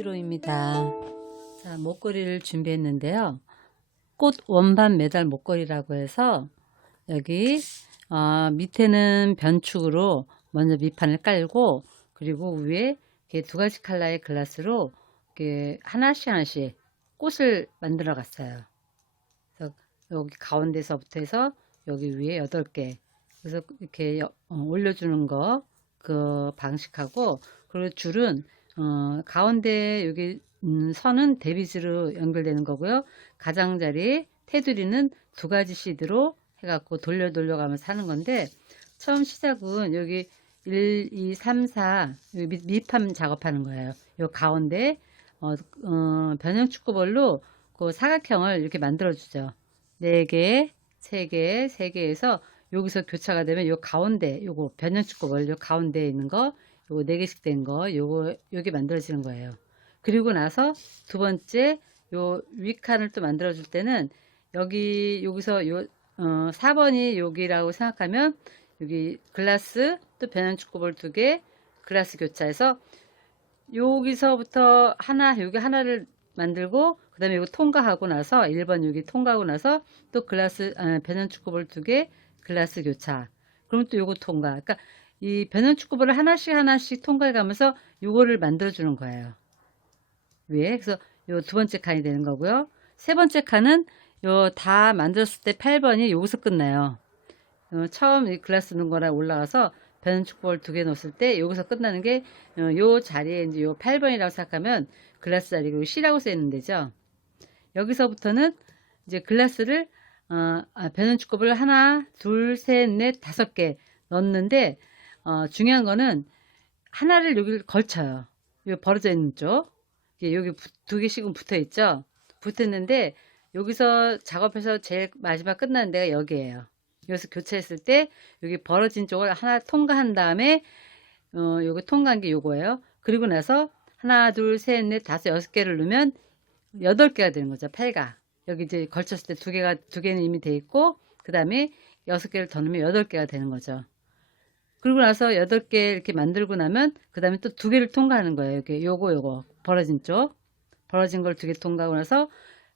이지로입니다. 자, 목걸이를 준비했는데요. 꽃 원반 매달 목걸이라고 해서 여기 밑에는 변축으로 먼저 밑판을 깔고, 그리고 위에 이렇게 두 가지 컬러의 글라스로 이렇게 하나씩 꽃을 만들어 갔어요. 그래서 여기 가운데서부터 해서 여기 위에 8개, 그래서 이렇게 올려주는 거 그 방식하고, 그리고 줄은 가운데 여기 선은 데비즈로 연결되는 거고요. 가장자리 테두리는 두 가지 시드로 해갖고 돌려 가면서 하는 건데, 처음 시작은 여기 1, 2, 3, 4 여기 밑판 작업하는 거예요. 요 가운데 변형축구볼로 그 사각형을 이렇게 만들어 주죠. 4개, 3개, 3개에서 여기서 교차가 되면 요 가운데 요거 변형축구볼 요 가운데에 있는 거 요거 4개씩 된 거 요게 만들어지는 거예요. 그리고 나서 두 번째 요 윗칸을 또 만들어 줄 때는 여기서 요 4번이 여기라고 생각하면 여기 글라스 또 변형축구볼 2개 글라스 교차해서 여기서부터 여기 하나를 만들고, 그 다음에 이거 통과하고 나서 1번 여기 통과하고 나서 또 글라스 변형축구볼 2개 글라스 교차, 그럼 또 요거 통과. 그러니까 이 변형축구볼을 하나씩 통과해 가면서 요거를 만들어 주는 거예요, 위에. 그래서 요 두 번째 칸이 되는 거고요. 세 번째 칸은 요 다 만들었을 때 8번이 여기서 끝나요. 처음 이 글라스 넣은 거랑 올라가서 변축볼 2개 넣었을 때 여기서 끝나는 게 요 자리에 이제 요 8번이라고 생각하면 글라스 자리고 C라고 써 있는 데죠. 여기서부터는 이제 글라스를 변축구볼 하나, 둘, 셋, 넷, 5개 넣는데, 중요한 거는 하나를 여기를 걸쳐요. 여기 벌어져 있는 쪽. 여기 2개씩은 붙어 있죠. 붙었는데 여기서 작업해서 제일 마지막 끝나는 데가 여기에요. 여기서 교체했을 때 여기 벌어진 쪽을 하나 통과한 다음에 여기 통과한 게 요거예요. 그리고 나서 하나, 둘, 셋, 넷, 5, 6개를 넣으면 8개가 되는 거죠. 8가. 여기 이제 걸쳤을 때 2개는 이미 돼 있고, 그 다음에 6개를 더 넣으면 8개가 되는 거죠. 그리고 나서 8개 이렇게 만들고 나면 그 다음에 또 2개를 통과하는 거예요. 이렇게 요거 벌어진 쪽. 벌어진 걸 2개 통과하고 나서,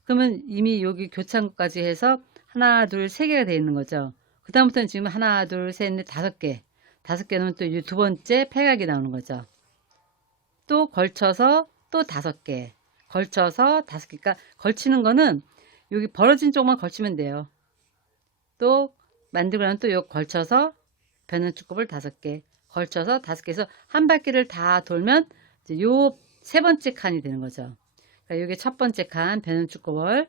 그러면 이미 여기 교차한 것까지 해서 하나, 둘, 3개가 되어 있는 거죠. 그 다음부터는 지금 하나, 둘, 셋, 넷, 5개. 5개 넣으면 또 이 두 번째 팔각이 나오는 거죠. 또 걸쳐서 또 5개. 걸쳐서 5개. 그러니까 걸치는 거는 여기 벌어진 쪽만 걸치면 돼요. 또 만들고 나면 또 요 걸쳐서 변형축구볼 5개. 걸쳐서 5개에서 한 바퀴를 다 돌면 이제 요 세 번째 칸이 되는 거죠. 그러니까 여기 첫 번째 칸 변형축구볼,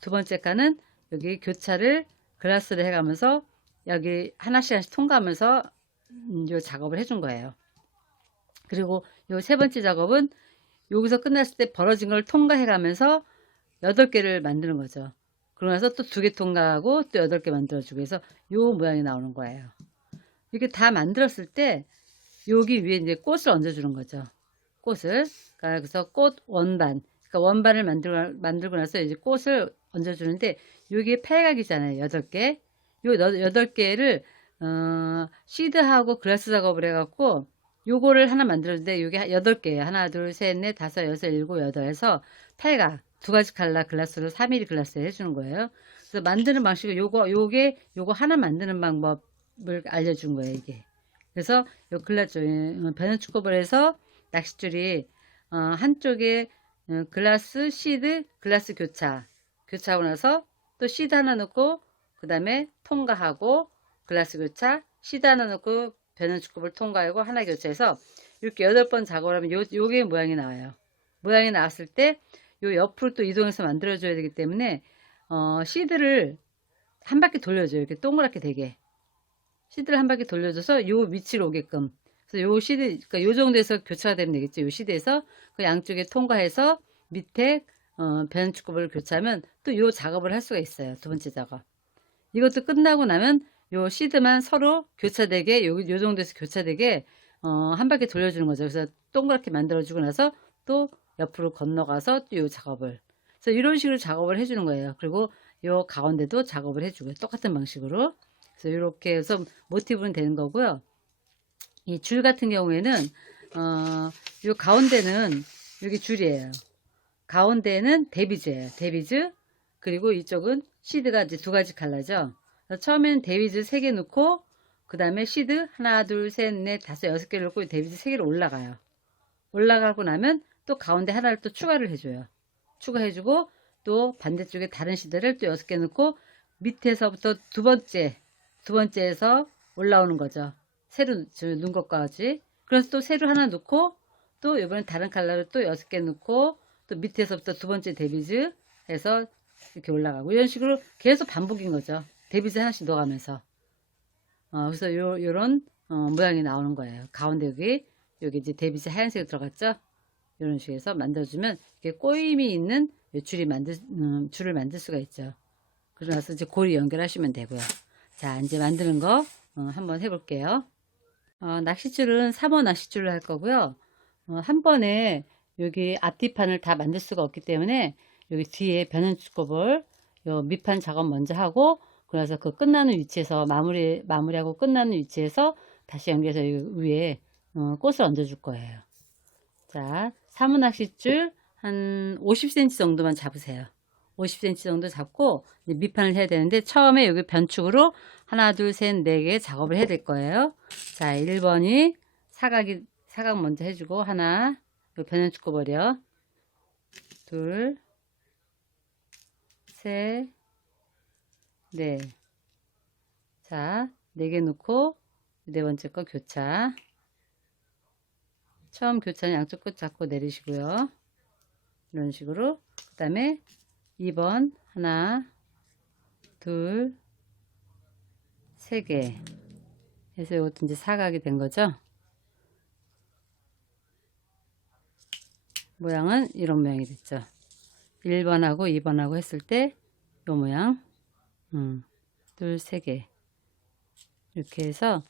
두 번째 칸은 여기 교차를 글라스를 해가면서 여기 하나씩 통과하면서 요 작업을 해준 거예요. 그리고 요 세 번째 작업은 여기서 끝났을 때 벌어진 걸 통과해 가면서 8개를 만드는 거죠. 그러고 나서 또 2개 통과하고 또 8개 만들어주고 해서 요 모양이 나오는 거예요. 이렇게 다 만들었을 때 여기 위에 이제 꽃을 얹어주는 거죠. 꽃을. 그래서 꽃 원반. 그러니까 원반을 만들고 나서 이제 꽃을 얹어주는데, 여기 팔각이잖아요. 8개. 요 8개를 시드하고 글라스 작업을 해갖고 요거를 하나 만들었는데, 요게 8개예요. 하나, 둘, 셋, 넷, 5, 6, 7, 8 해서 팔각. 두 가지 컬러 글라스로 3mm 글라스 해주는 거예요. 그래서 만드는 방식은 요거 하나 만드는 방법을 알려준 거예요, 이게. 그래서 요 글라스, 변형축구볼에서 낚싯줄이 한쪽에 글라스, 시드, 글라스 교차하고 나서 또 시드 하나 넣고, 그 다음에 통과하고, 글라스 교차, 시드 하나 넣고, 변형축구볼 통과하고, 하나 교차해서 이렇게 8번 작업을 하면 요게 모양이 나와요. 모양이 나왔을 때, 요 옆으로 또 이동해서 만들어줘야 되기 때문에, 시드를 한 바퀴 돌려줘요. 이렇게 동그랗게 되게. 시드를 한 바퀴 돌려줘서 요 위치로 오게끔. 그래서 요 시드, 그러니까 요 정도에서 교차가 되면 되겠죠. 요 시드에서 그 양쪽에 통과해서 밑에 변축구볼을 교차하면 또 요 작업을 할 수가 있어요. 두 번째 작업. 이것도 끝나고 나면 요 시드만 서로 교차되게, 요 정도에서 교차되게 한 바퀴 돌려주는 거죠. 그래서 동그랗게 만들어주고 나서 또 옆으로 건너가서 또 요 작업을. 그래서 이런 식으로 작업을 해주는 거예요. 그리고 요 가운데도 작업을 해주고요. 똑같은 방식으로. 그래서 이렇게 해서 모티브는 되는 거고요. 이 줄 같은 경우에는 요 가운데는 여기 줄이에요. 가운데는 데비즈예요. 데비즈. 그리고 이쪽은 시드가 이제 두 가지 컬러죠. 처음에는 데비즈 3개 넣고 그 다음에 시드 하나 둘 셋 넷 다섯 여섯 개를 넣고 데비즈 3개를 올라가요. 올라가고 나면 또 가운데 하나를 또 추가를 해줘요. 추가해주고 또 반대쪽에 다른 시드를 또 6개 넣고 밑에서부터 두 번째에서 올라오는 거죠. 새로 넣은 것까지. 그래서 또 새로 하나 넣고 또 이번엔 다른 컬러를 또 6개 넣고 또 밑에서부터 두 번째 데비즈 해서 이렇게 올라가고 이런 식으로 계속 반복인 거죠. 데비즈 하나씩 넣어가면서. 그래서 요런 모양이 나오는 거예요. 가운데 여기 이제 데비지 하얀색이 들어갔죠? 이런 식으로 해서 만들어주면 이렇게 꼬임이 있는 줄을 만들 수가 있죠. 그러고 나서 이제 고리 연결하시면 되고요. 자, 이제 만드는 거 한번 해볼게요. 낚싯줄은 3호 낚싯줄을 할 거고요. 한 번에 여기 앞뒤판을 다 만들 수가 없기 때문에 여기 뒤에 변연주kop을 요 밑판 작업 먼저 하고 그래서 그 끝나는 위치에서 마무리하고 끝나는 위치에서 다시 연결해서 여기 위에 꽃을 얹어 줄 거예요. 자, 3호 낚싯줄 한 50cm 정도만 잡으세요. 50cm 정도 잡고 밑판을 해야 되는데 처음에 여기 변축으로 하나 둘 셋 네 개 작업을 해야 될 거예요. 자, 1번이 사각 먼저 해주고 하나 변연축kop버려 둘 셋 넷. 자, 4개 넣고 네 번째 거 교차. 처음 교차는 양쪽 끝 잡고 내리시고요. 이런 식으로. 그 다음에 2번 하나 둘 3개 해서 이것도 이제 사각이 된 거죠. 모양은 이런 모양이 됐죠. 1번하고 2번하고 했을 때 이 모양 둘 3개 이렇게 해서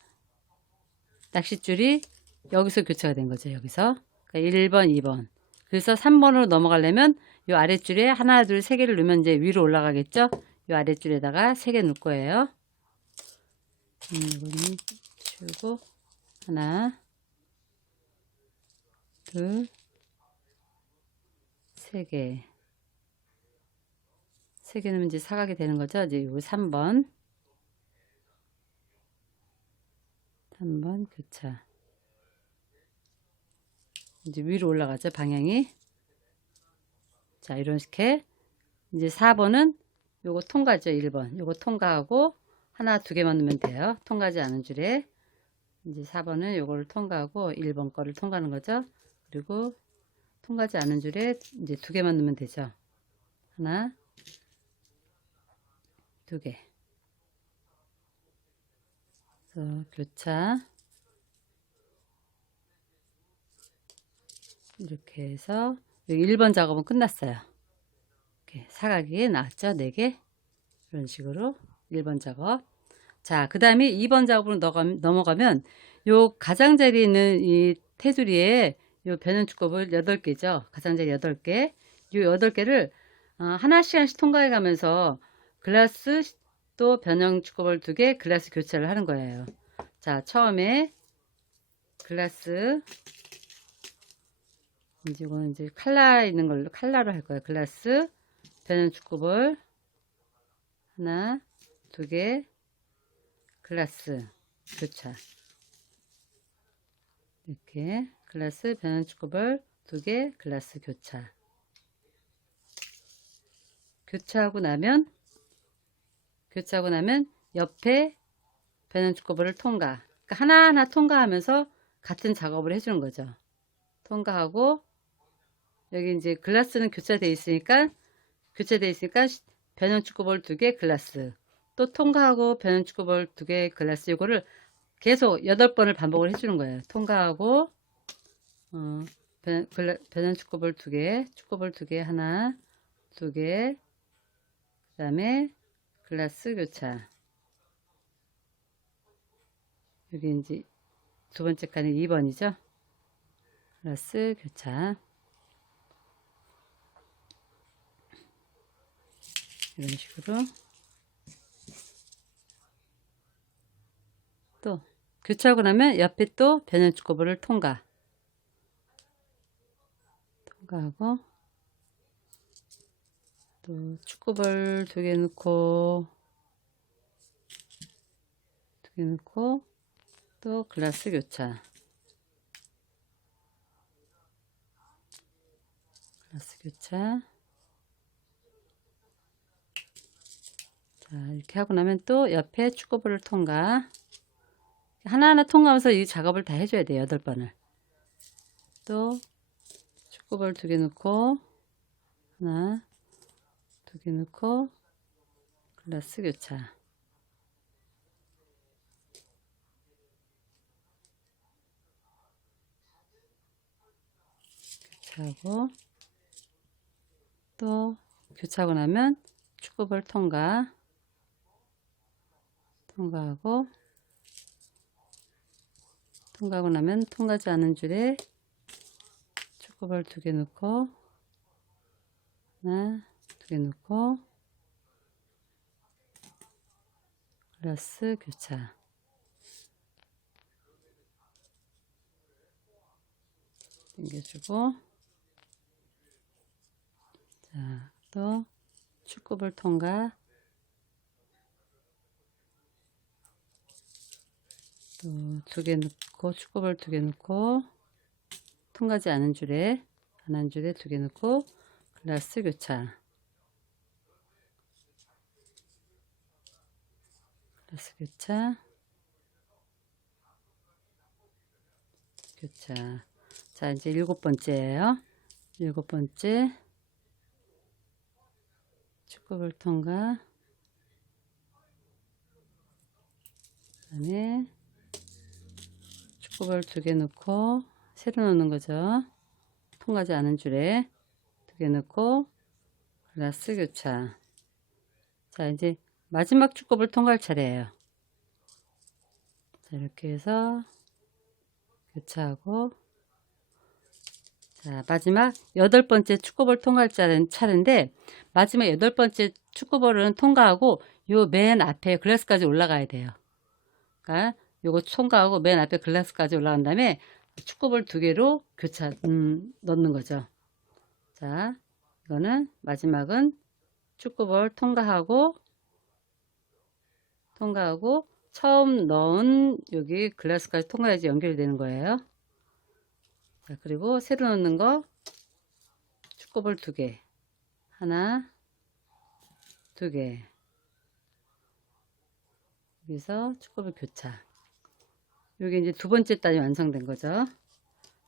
낚싯줄이 여기서 교차가 된 거죠. 여기서 그러니까 1번 2번 그래서 3번으로 넘어가려면 이 아랫줄에 하나 둘 3개를 넣으면 이제 위로 올라가겠죠. 이 아랫줄에다가 3개 넣을 거예요. 이거는 주고 하나 둘 3개 3개 넣으면 이제 사각이 되는 거죠. 이제 이거 3번 교차 이제 위로 올라가죠. 방향이. 자, 이렇게 이제 4번은 요거 통과죠. 1번 요거 통과하고 하나 두 개만 넣으면 돼요. 통과하지 않은 줄에 이제 4번은 요거를 통과하고 1번 거를 통과하는 거죠. 그리고 통과하지 않은 줄에 이제 두 개만 넣으면 되죠. 하나 두 개. 그래서 교차 이렇게 해서 여기 1번 작업은 끝났어요. 이렇게 사각이 나왔죠. 4개. 이런 식으로 1번 작업. 자, 그 다음에 2번 작업으로 넘어가면 요 가장자리에 있는 이 테두리에 요 변연축kop을 8개죠. 가장자리 8개. 요 8개를 하나씩 통과해 가면서 글라스 또 변연축kop을 2개 글라스 교체를 하는 거예요. 자, 처음에 글라스 이제 이거는 이제 칼라 있는 걸로 칼라로 할 거예요. 글라스 변연축kop을 하나 두 개 글라스 교차 이렇게 글라스 변연축kop을 2개 글라스 교차하고 나면 옆에 변연축kop을 통과 그러니까 하나하나 통과하면서 같은 작업을 해주는 거죠. 통과하고 여기 이제 글라스는 교차되어 있으니까 변연축kop을 2개 글라스 또 통과하고 변연축kop을 2개 글라스 이거를 계속 8번을 반복을 해주는 거예요. 통과하고 변연축kop을 2개 축kop을 2개 하나 2개 그 다음에 글라스 교차 여기 이제 두 번째 칸이 2번이죠. 글라스 교차 이런 식으로 또 교차하고 나면 옆에 또 변연축kop을 통과 통과하고, 또 축구볼 2개 넣고, 또 글라스 교차. 자, 이렇게 하고 나면 또 옆에 축구볼을 통과. 하나하나 통과하면서 이 작업을 다 해줘야 돼요. 8번을. 또 축구볼 2개 넣고, 하나, 2개 넣고, 글라스 교차. 교차하고, 또 교차하고 나면 축구볼 통과하고, 통과하고 나면 통과하지 않은 줄에 축구볼 2개 넣고, 하나, 2개 넣고, 글라스 교차. 당겨주고, 자, 또 축구볼 통과, 또 2개 넣고, 축구볼 2개 넣고, 통과하지 않은 줄에, 한 줄에 2개 넣고, 글라스 교차. 글라스 교차. 교차. 자, 이제 7번째예요. 7번째. 축구볼 통과. 그다음에 축구볼 2개 넣고 새로 넣는 거죠. 통과하지 않은 줄에 2개 넣고 글라스 교차. 자, 이제 마지막 축구볼 통과할 차례예요. 자, 이렇게 해서 교차하고, 자, 마지막 8번째 축구볼 통과할 차례인데, 마지막 8번째 축구볼은 통과하고 요 맨 앞에 글라스까지 올라가야 돼요. 그러니까 요거 통과하고 맨 앞에 글라스까지 올라간 다음에 축구볼 2개로 교차 넣는 거죠. 자, 이거는 마지막은 축구볼 통과하고 처음 넣은 여기 글라스까지 통과해야지 연결이 되는 거예요. 자, 그리고 새로 넣는 거 축구볼 2개. 하나, 2개. 여기서 축구볼 교차. 여기 이제 2번째 단이 완성된 거죠.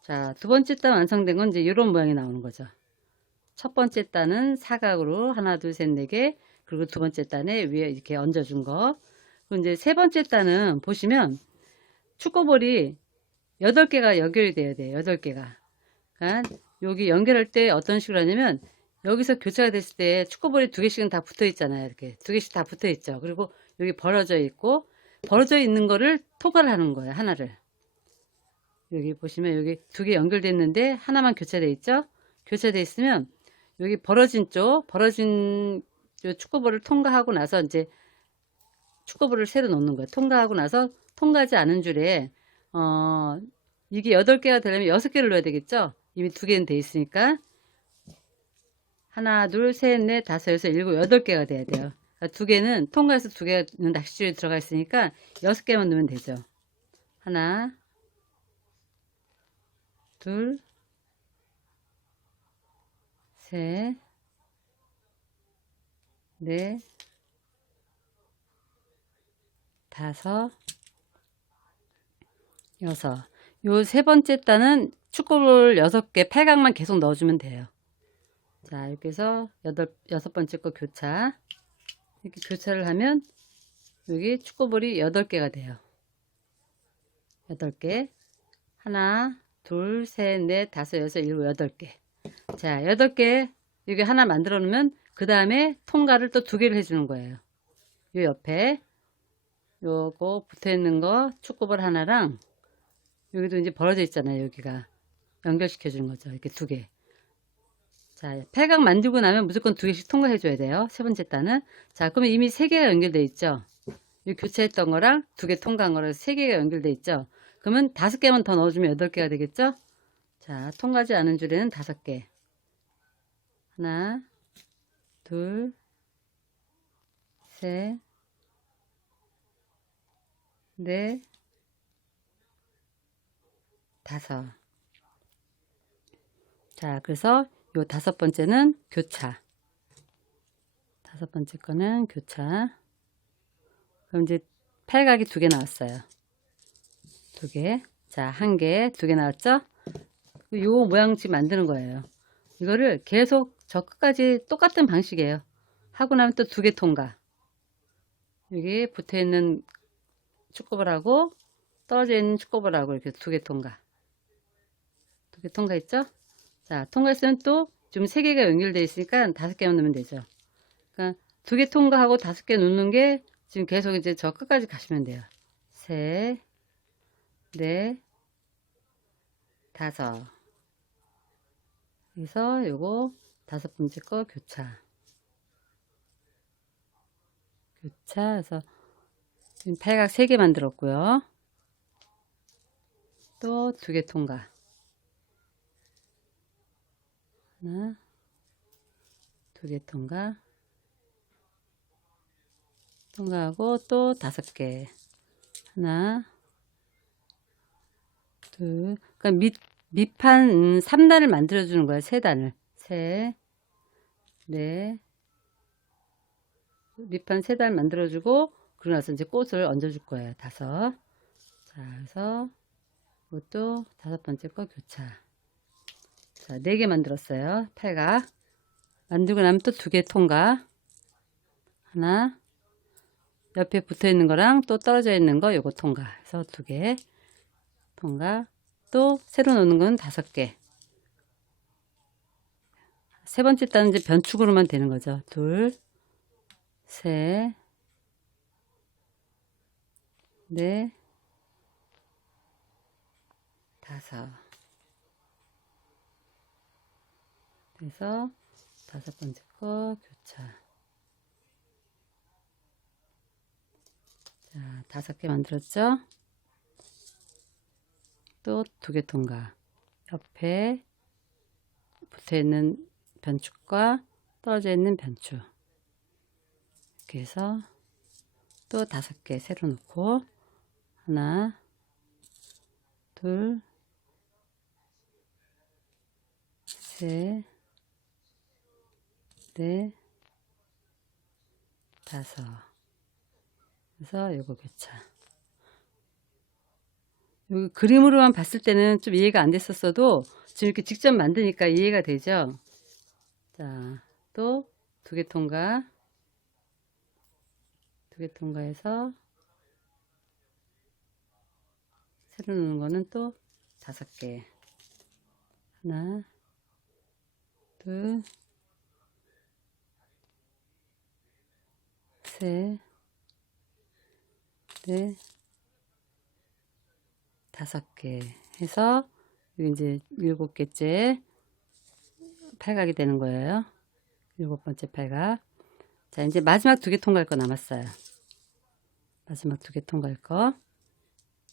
자, 2번째 단 완성된 건 이제 이런 모양이 나오는 거죠. 첫 번째 단은 사각으로 하나, 둘, 셋, 4개. 그리고 2번째 단에 위에 이렇게 얹어준 거. 그리고 이제 3번째 단은 보시면 축구볼이 8개가 연결이 돼야 돼요. 8개가. 그러니까 여기 연결할 때 어떤 식으로 하냐면 여기서 교차가 됐을 때 축구볼이 2개씩은 다 붙어 있잖아요. 이렇게 2개씩 다 붙어 있죠. 그리고 여기 벌어져 있고 벌어져 있는 거를 통과를 하는 거예요. 하나를. 여기 보시면 여기 2개 연결됐는데 하나만 교차되어 있죠. 교차되어 있으면 여기 벌어진 축구볼을 통과하고 나서 이제 축구볼을 새로 놓는 거예요. 통과하고 나서 통과하지 않은 줄에 이게 8개가 되려면 6개를 넣어야 되겠죠. 이미 2개는 돼 있으니까 하나, 둘, 셋, 넷, 다섯, 여섯, 일곱, 8개가 돼야 돼요. 그러니까 2개는 통과해서 2개는 낚시줄에 들어가 있으니까 6개만 넣으면 되죠. 하나, 둘, 셋, 넷, 다섯, 여섯. 요 3번째 단은 축구볼 6개 8강만 계속 넣어주면 돼요. 자, 이렇게 해서 6번째 거 교차. 이렇게 교차를 하면 여기 축구볼이 8개가 돼요. 8개. 하나, 둘, 셋, 넷, 다섯, 여섯, 일곱, 8개. 자, 8개 여기 하나 만들어 놓으면 그 다음에 통과를 또 2개를 해주는 거예요. 요 옆에 요거 붙어 있는 거 축구볼 하나랑 여기도 이제 벌어져 있잖아요. 여기가 연결시켜 주는 거죠. 이렇게 2개. 자, 8강 만들고 나면 무조건 2개씩 통과해 줘야 돼요. 3번째 단은. 자, 그러면 이미 3개가 연결돼 있죠. 이 교체했던 거랑 2개 통과한 거랑 3개가 연결돼 있죠. 그러면 5개만 더 넣어주면 8개가 되겠죠. 자, 통과하지 않은 줄에는 5개. 하나, 둘, 셋, 넷, 다섯. 자, 그래서 요 다섯 번째는 교차. 다섯 번째 거는 교차. 그럼 이제 팔각이 두 개 나왔어요. 두 개. 자, 한 개, 두 개 나왔죠? 요 모양지 만드는 거예요. 이거를 계속 저 끝까지 똑같은 방식이에요. 하고 나면 또 두 개 통과. 여기 붙어 있는 축구볼하고 떨어져 있는 축구볼하고 이렇게 두 개 통과. 두 개 통과했죠? 자, 통과했으면 또 좀 세 개가 연결되어 있으니까 다섯 개만 넣으면 되죠. 그러니까 두 개 통과하고 다섯 개 넣는 게 지금 계속 이제 저 끝까지 가시면 돼요. 셋, 넷, 다섯. 그래서 요거 다섯 번째 거 교차. 교차해서 지금 팔각 3개 만들었고요. 또 두 개 통과. 하나, 두 개 통과. 통과하고 또 다섯 개. 하나, 둘. 그러니까 밑판 3단을 만들어 주는 거예요. 3단을. 셋, 넷. 밑판 3단 만들어 주고 그러고 나서 이제 꽃을 얹어 줄 거예요. 다섯. 자, 그래서 이것도 다섯 번째 거 교차. 자, 4개 만들었어요. 팔각. 만들고 나면 또 두 개 통과. 하나. 옆에 붙어 있는 거랑 또 떨어져 있는 거 요거 통과. 해서 두 개 통과. 또 새로 놓는 건 다섯 개. 세 번째 단은 이제 변축으로만 되는 거죠. 둘, 셋, 넷, 다섯. 그래서 다섯 번째 거 교차. 자, 다섯 개 만들었죠? 또 두 개 통과. 옆에 붙어 있는 변축과 떨어져 있는 변축. 이렇게 해서 또 다섯 개 새로 놓고 하나, 둘, 셋, 넷, 다섯. 그래서 요거 교차. 여기 그림으로만 봤을 때는 좀 이해가 안 됐었어도 지금 이렇게 직접 만드니까 이해가 되죠. 자, 또 두 개 통과. 두 개 통과해서 새로 넣는 거는 또 다섯 개. 하나, 둘, 셋, 넷, 다섯 개 해서 여기 이제 일곱 개째 팔각이 되는 거예요. 일곱 번째 팔각. 자, 이제 마지막 두 개 통과할 거 남았어요. 마지막 두 개 통과할 거.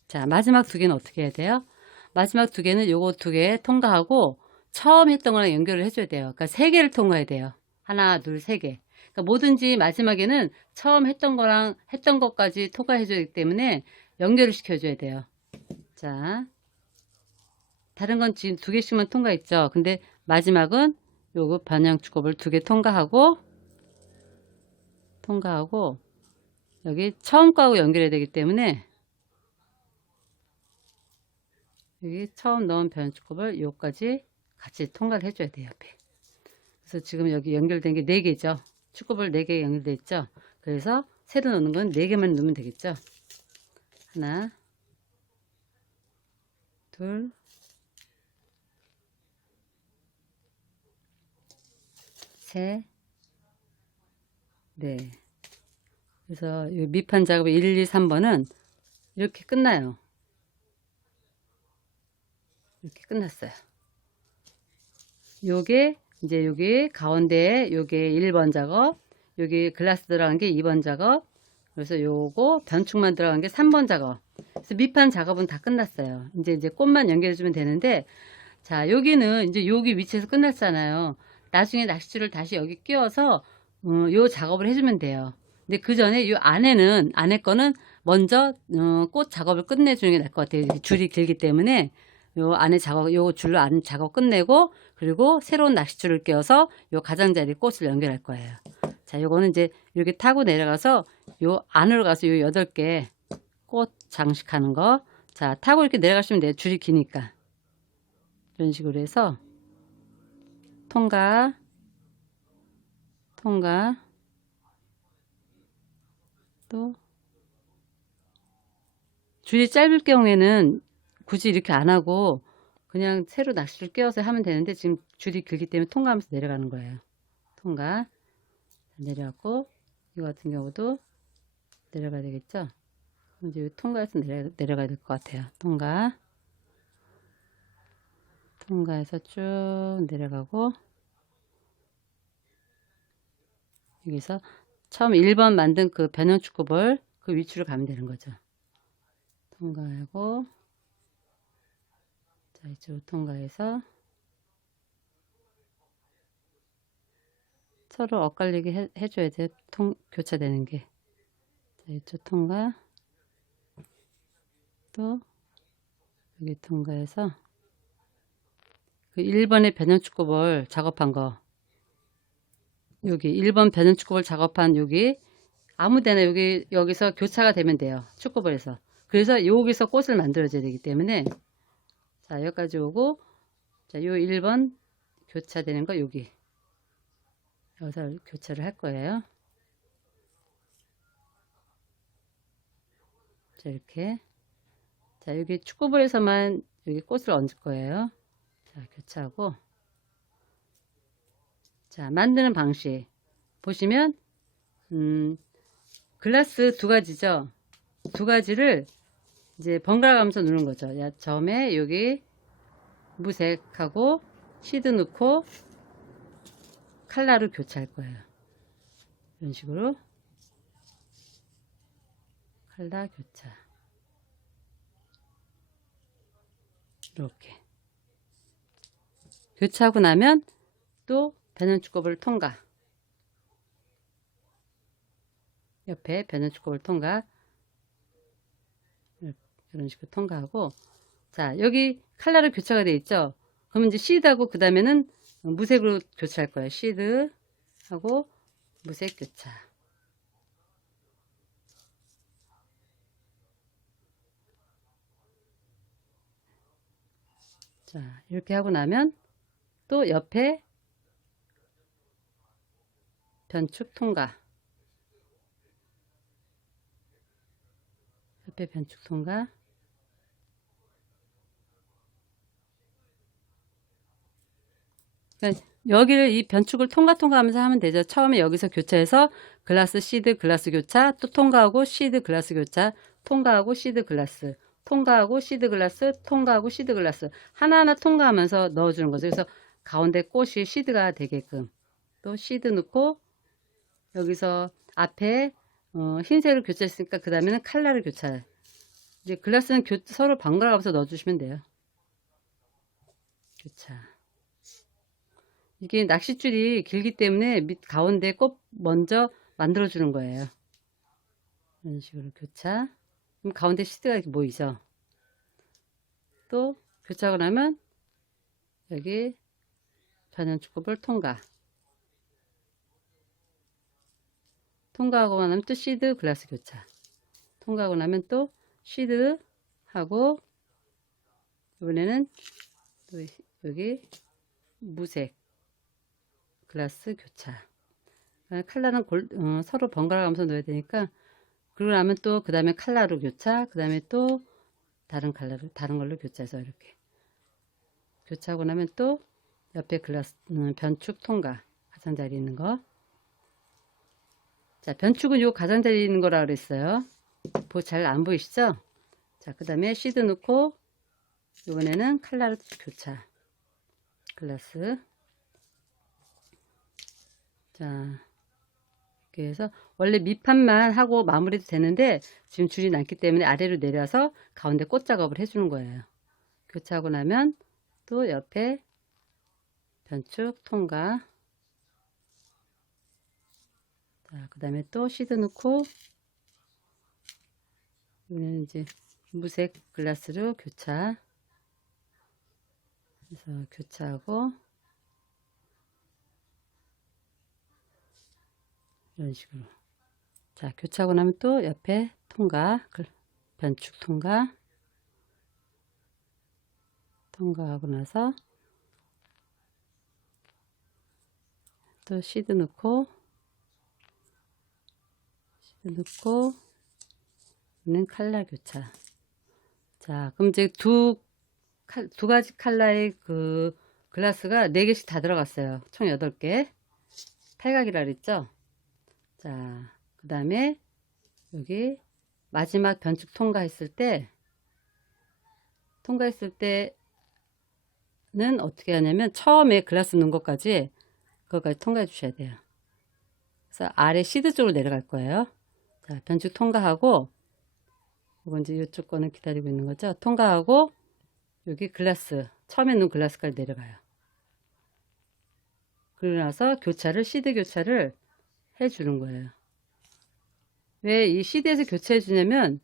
자, 마지막 두 개는 어떻게 해야 돼요? 마지막 두 개는 요거 두 개 통과하고 처음 했던 거랑 연결을 해줘야 돼요. 그러니까 세 개를 통과해야 돼요. 하나, 둘, 세 개. 그러니까 뭐든지 마지막에는 처음 했던 거랑 했던 것까지 통과해줘야 되기 때문에 연결을 시켜줘야 돼요. 자, 다른 건 지금 두 개씩만 통과했죠. 근데 마지막은 요거 반영축법을 두 개 통과하고 여기 처음 거하고 연결해야 되기 때문에 여기 처음 넣은 변축법을 요까지 같이 통과를 해줘야 돼요. 옆에. 그래서 지금 여기 연결된 게 4개죠. 축법을 4개 연결돼 있죠. 그래서 새로 넣는 건 4개만 넣으면 되겠죠. 하나, 둘, 셋, 넷. 그래서 이 밑판 작업 1, 2, 3번은 이렇게 끝나요. 이렇게 끝났어요. 요게 이제 여기 가운데에 요게 1번 작업, 여기 글라스 들어간 게 2번 작업, 그래서 요거 변축만 들어간 게 3번 작업. 그래서 밑판 작업은 다 끝났어요. 이제 꽃만 연결해 주면 되는데, 자, 여기는 이제 여기 위치에서 끝났잖아요. 나중에 낚싯줄을 다시 여기 끼워서 요 작업을 해주면 돼요. 근데 그 전에 요 안에 거는 먼저 꽃 작업을 끝내주는 게 나을 것 같아요. 줄이 길기 때문에 요 안에 작업, 요 줄로 안 작업 끝내고, 그리고 새로운 낚싯줄을 끼워서 요 가장자리 꽃을 연결할 거예요. 자, 요거는 이제 이렇게 타고 내려가서 요 안으로 가서 요 8개 꽃 장식하는 거. 자, 타고 이렇게 내려가시면 돼요. 줄이 기니까. 이런 식으로 해서 통과, 또 줄이 짧을 경우에는 굳이 이렇게 안 하고 그냥 새로 낚시를 끼워서 하면 되는데, 지금 줄이 길기 때문에 통과하면서 내려가는 거예요. 통과 내려가고, 이거 같은 경우도 내려가야 되겠죠. 이제 통과해서 내려가야 될 것 같아요. 통과해서 쭉 내려가고, 여기서 처음 1번 만든 그 변형축구볼 그 위치로 가면 되는 거죠. 통과하고, 자, 이쪽으로 통과해서 서로 엇갈리게 해줘야 돼. 교차되는 게. 자, 이쪽 통과, 또 여기 통과해서 그 1번의 변형축구볼 작업한 거, 여기 1번 변형축구볼 작업한 여기 아무데나 여기서 교차가 되면 돼요. 축구볼에서. 그래서 여기서 꽃을 만들어줘야 되기 때문에, 자, 여기까지 오고, 자, 요 1번 교차되는 거 여기서 교차를 할 거예요. 자, 이렇게. 자, 여기 축구볼에서만 여기 꽃을 얹을 거예요. 자, 교차하고. 자, 만드는 방식. 보시면, 글라스 2가지죠. 2가지를 이제 번갈아 가면서 누르는 거죠. 처음에 여기 무색하고 시드 넣고 칼라를 교차할 거예요. 이런 식으로 칼라 교차. 이렇게 교차하고 나면 또 변형축구볼 통과. 옆에 변형축구볼 통과. 이런 식으로 통과하고, 자, 여기 칼라로 교차가 되어 있죠. 그러면 이제 시드하고 그 다음에는 무색으로 교차할 거예요. 시드하고 무색 교차. 자, 이렇게 하고 나면 또 옆에 변축 통과. 옆에 변축 통과. 그러니까 여기를 이 변축을 통과하면서 하면 되죠. 처음에 여기서 교차해서 글라스 시드 글라스 교차, 또 통과하고 시드 글라스 교차, 통과하고 시드 글라스, 통과하고 시드 글라스, 통과하고 시드 글라스, 하나하나 통과하면서 넣어주는 거죠. 그래서 가운데 꽃이 시드가 되게끔. 또 시드 넣고, 여기서 앞에 흰색을 교차했으니까 그 다음에는 칼라를 교차해. 이제 글라스는 서로 번갈아 가면서 넣어주시면 돼요. 교차. 이게 낚싯줄이 길기 때문에 밑 가운데 꼭 먼저 만들어 주는 거예요. 이런 식으로 교차. 그럼 가운데 시드가 이렇게 보이죠. 또 교차하고 나면 여기 변형축구볼 통과. 통과하고 나면 또 시드 글라스 교차. 통과하고 나면 또 시드 하고, 이번에는 또 여기 무색 글라스 교차. 칼라는 서로 번갈아 가면서 넣어야 되니까. 그러고 나면 또 그 다음에 칼라로 교차, 그 다음에 또 다른 걸로 교차해서 이렇게 교차하고 나면 또 옆에 글라스 변축 통과. 가장자리 있는 거. 자, 변축은 요 가장자리 있는 거라 그랬어요. 잘 안 보이시죠? 자, 그 다음에 시드 넣고, 이번에는 칼라로 교차. 글라스. 자, 이렇게 해서 원래 밑판만 하고 마무리도 되는데, 지금 줄이 남기 때문에 아래로 내려서 가운데 꽃 작업을 해주는 거예요. 교차하고 나면 또 옆에 변축 통과. 자, 그 다음에 또 시드 넣고, 이거는 이제 무색 글라스로 교차. 그래서 교차하고, 이런 식으로. 자, 교차하고 나면 또 옆에 통과, 변축 통과하고 나서 또 시드 넣고, 는 칼라 교차. 자, 그럼 이제 두 가지 칼라의 그 글라스가 4개씩 다 들어갔어요. 총 8개. 팔각이라 그랬죠? 자, 그 다음에 여기 마지막 변축 통과했을 때는 어떻게 하냐면 처음에 글라스 넣은 것까지 그것까지 통과해 주셔야 돼요. 그래서 아래 시드 쪽으로 내려갈 거예요. 자, 변축 통과하고, 이건 이제 이쪽 거는 기다리고 있는 거죠. 통과하고, 여기 글라스, 처음에 넣은 글라스까지 내려가요. 그러고 나서 시드 교차를 해주는 거예요. 왜 이 시드에서 교차해 주냐면,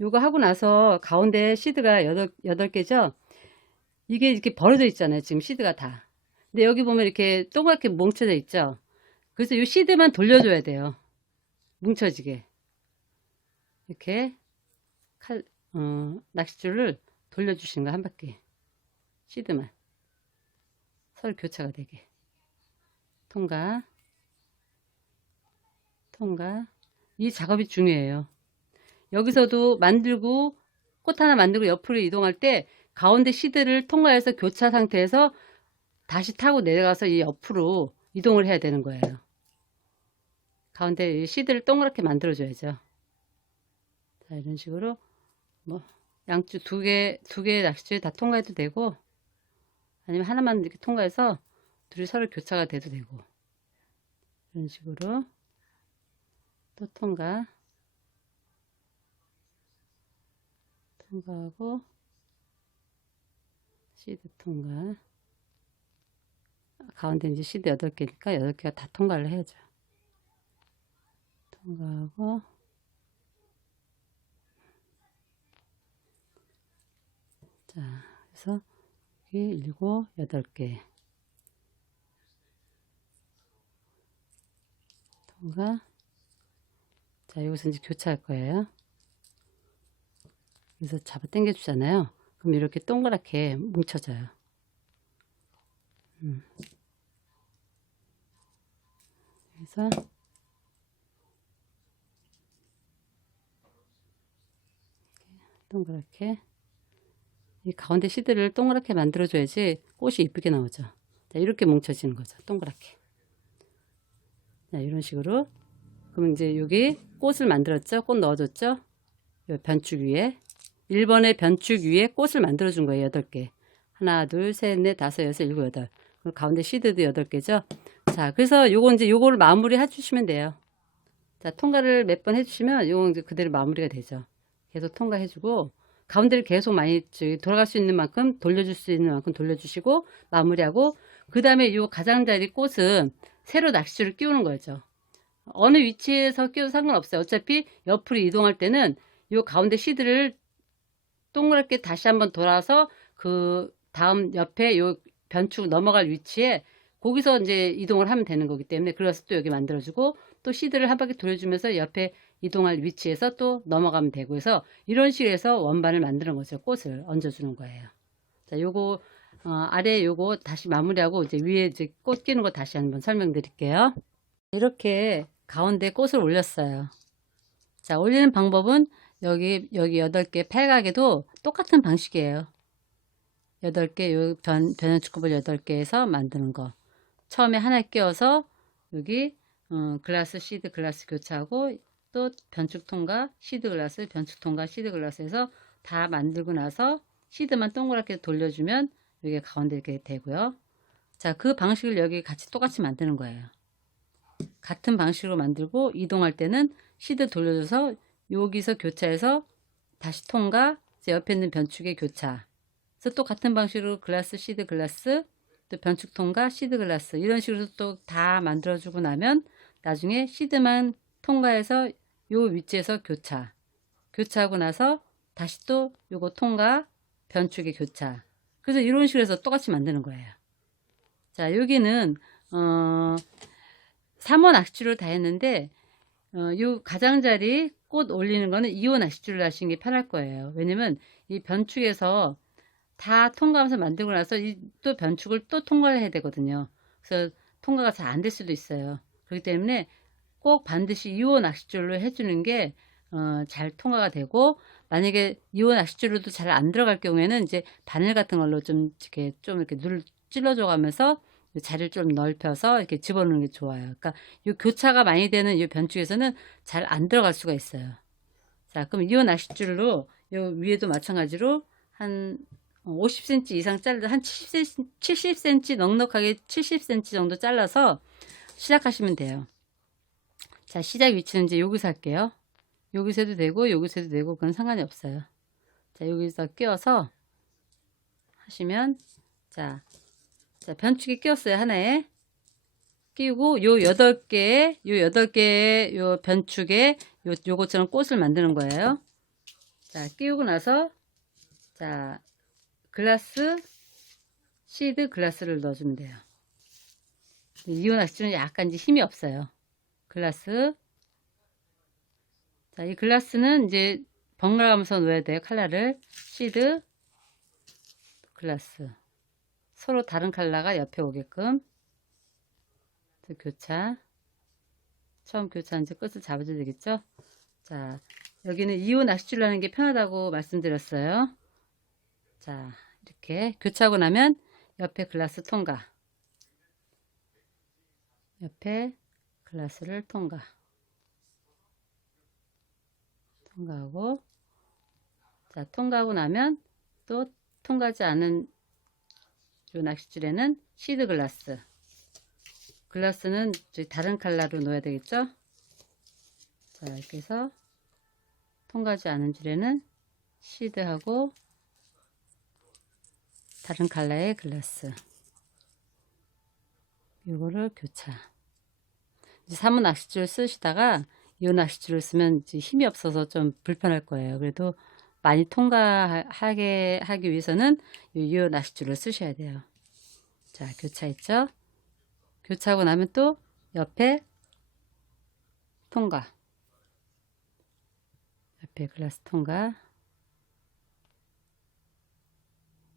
요거 하고 나서 가운데 시드가 8개죠? 이게 이렇게 벌어져 있잖아요. 지금 시드가 다. 근데 여기 보면 이렇게 동그랗게 뭉쳐져 있죠? 그래서 이 시드만 돌려줘야 돼요. 뭉쳐지게. 이렇게 낚싯줄을 돌려주시는 거 한 바퀴. 시드만. 서로 교차가 되게. 통과. 이 작업이 중요해요. 여기서도 꽃 하나 만들고 옆으로 이동할 때 가운데 시드를 통과해서 교차 상태에서 다시 타고 내려가서 이 옆으로 이동을 해야 되는 거예요. 가운데 시드를 동그랗게 만들어줘야죠. 자, 이런 식으로 뭐 양쪽 두 개 낚싯줄이 다 통과해도 되고, 아니면 하나만 이렇게 통과해서 둘이 서로 교차가 돼도 되고, 이런 식으로 또 통과하고 시드 통과. 가운데 이제 시드 8개니까 8개가 다 통과를 해야죠. 통과하고, 자, 그래서 여기 7, 8개 통과. 자, 여기서 이제 교차할 거예요. 그래서 잡아 당겨 주잖아요. 그럼 이렇게 동그랗게 뭉쳐져요. 그래서 동그랗게 이 가운데 시드를 동그랗게 만들어 줘야지 꽃이 이쁘게 나오죠. 자, 이렇게 뭉쳐지는 거죠. 동그랗게. 자, 이런 식으로. 그럼 이제 여기 꽃을 만들었죠. 꽃 넣어줬죠. 요 변축 위에 1번의 변축 위에 꽃을 만들어 준 거예요. 8개. 하나, 둘, 셋, 넷, 다섯, 여섯, 일곱, 여덟. 그리고 가운데 시드도 8개죠. 자, 그래서 요거를 마무리 해주시면 돼요. 자, 통과를 몇 번 해주시면 요거 이제 그대로 마무리가 되죠. 계속 통과해주고, 가운데를 계속 많이 돌아갈 수 있는 만큼 돌려줄 수 있는 만큼 돌려주시고, 마무리하고, 그 다음에 요 가장자리 꽃은 새로 낚싯줄을 끼우는 거죠. 어느 위치에서 끼워도 상관없어요. 어차피 옆으로 이동할 때는 요 가운데 시드를 동그랗게 다시 한번 돌아서 그 다음 옆에 요 변축 넘어갈 위치에 거기서 이제 이동을 하면 되는 거기 때문에, 그래서 또 여기 만들어주고 또 시드를 한 바퀴 돌려주면서 옆에 이동할 위치에서 또 넘어가면 되고 해서 이런 식으로 해서 원반을 만드는 거죠. 꽃을 얹어주는 거예요. 자, 요거 아래 요거 다시 마무리하고 이제 위에 이제 꽃 끼는 거 다시 한번 설명드릴게요. 이렇게 가운데 꽃을 올렸어요. 자, 올리는 방법은 여기 8개 팔각에도 똑같은 방식이에요. 8개, 요 변연축구볼 8개에서 만드는 거. 처음에 하나 끼워서 여기 글라스, 시드, 글라스 교차하고 또 변축 통과, 시드 글라스, 변축 통과, 시드 글라스에서 다 만들고 나서 시드만 동그랗게 돌려주면 여기 가운데 이렇게 되고요. 자, 그 방식을 여기 같이 똑같이 만드는 거예요. 같은 방식으로 만들고 이동할 때는 시드 돌려줘서 여기서 교차해서 다시 통과, 옆에 있는 변축의 교차. 그래서 또 같은 방식으로 글라스, 시드, 글라스, 또 변축 통과, 시드, 글라스 이런 식으로 또 다 만들어주고 나면 나중에 시드만 통과해서 요 위치에서 교차하고 나서 다시 또 요거 통과, 변축의 교차. 그래서 이런 식으로 해서 똑같이 만드는 거예요. 자, 여기는 3호 낚싯줄을 다 했는데 요 가장자리 꽃 올리는 거는 2호 낚싯줄을 하시는 게 편할 거예요. 왜냐면 이 변축에서 다 통과하면서 만들고 나서 또 변축을 또 통과를 해야 되거든요. 그래서 통과가 잘 안 될 수도 있어요. 그렇기 때문에 꼭 반드시 2호 낚싯줄로 해주는 게 잘 통과가 되고, 만약에 2호 낚싯줄로도 잘 안 들어갈 경우에는 이제 바늘 같은 걸로 좀 이렇게 찔러줘 가면서 자리를 좀 넓혀서 이렇게 집어넣는 게 좋아요. 그러니까 이 교차가 많이 되는 이 변축에서는 잘 안 들어갈 수가 있어요. 자, 그럼 이 낚싯줄로 요 위에도 마찬가지로 한 50cm 이상 잘라, 한 70cm 넉넉하게 70cm 정도 잘라서 시작하시면 돼요. 자, 시작 위치는 이제 여기서 할게요. 여기서 해도 되고 여기서 해도 되고 그건 상관이 없어요. 자, 여기서 끼워서 하시면, 자, 변축이 끼웠어요. 하나에 끼우고 요 8개의 요 변축에 요것처럼 꽃을 만드는 거예요. 자, 끼우고 나서, 자, 시드 글라스를 넣어주면 돼요. 이온 낚싯줄은 약간 이제 힘이 없어요. 글라스. 자, 이 글라스는 이제 번갈아가면서 넣어야 돼요. 칼라를. 시드, 글라스. 서로 다른 칼라가 옆에 오게끔. 교차. 처음 교차한 이제 끝을 잡아줘야 되겠죠? 자, 여기는 2호 낚싯줄로 하는 게 편하다고 말씀드렸어요. 자, 이렇게 교차하고 나면 옆에 글라스 통과. 옆에 글라스를 통과하고, 자, 통과하고 나면 또 통과하지 않은 요 낚싯줄에는 시드 글라스는 다른 컬러로 넣어야 되겠죠. 자, 이렇게 해서 통과하지 않은 줄에는 시드하고 다른 컬러의 글라스, 요거를 교차. 이제 3호 낚싯줄 쓰시다가 이 낚싯줄을 쓰면 이제 힘이 없어서 좀 불편할 거예요. 그래도 많이 통과하게 하기 위해서는 이 낚싯줄을 쓰셔야 돼요. 자, 교차했죠? 교차하고 나면 또 옆에 통과. 옆에 글라스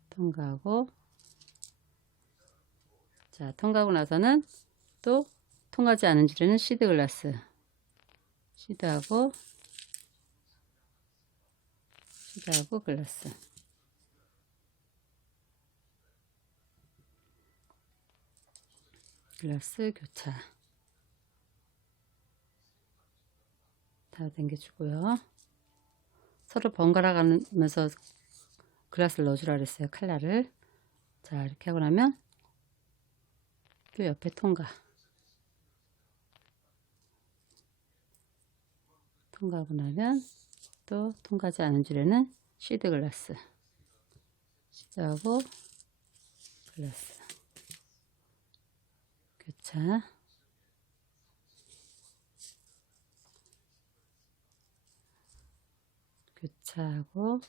통과하고, 자, 통과하고 나서는 또 통과하지 않은 줄에는 시드 시드하고 글라스. 글라스 교차. 다 당겨주고요. 서로 번갈아 가면서 글라스를 넣어주라 그랬어요. 칼라를. 자, 이렇게 하고 나면 또 옆에 통과하고 나면 또 통과하지 않은 줄에는 시드 글라스. 시드하고 글라스. 교차. 교차하고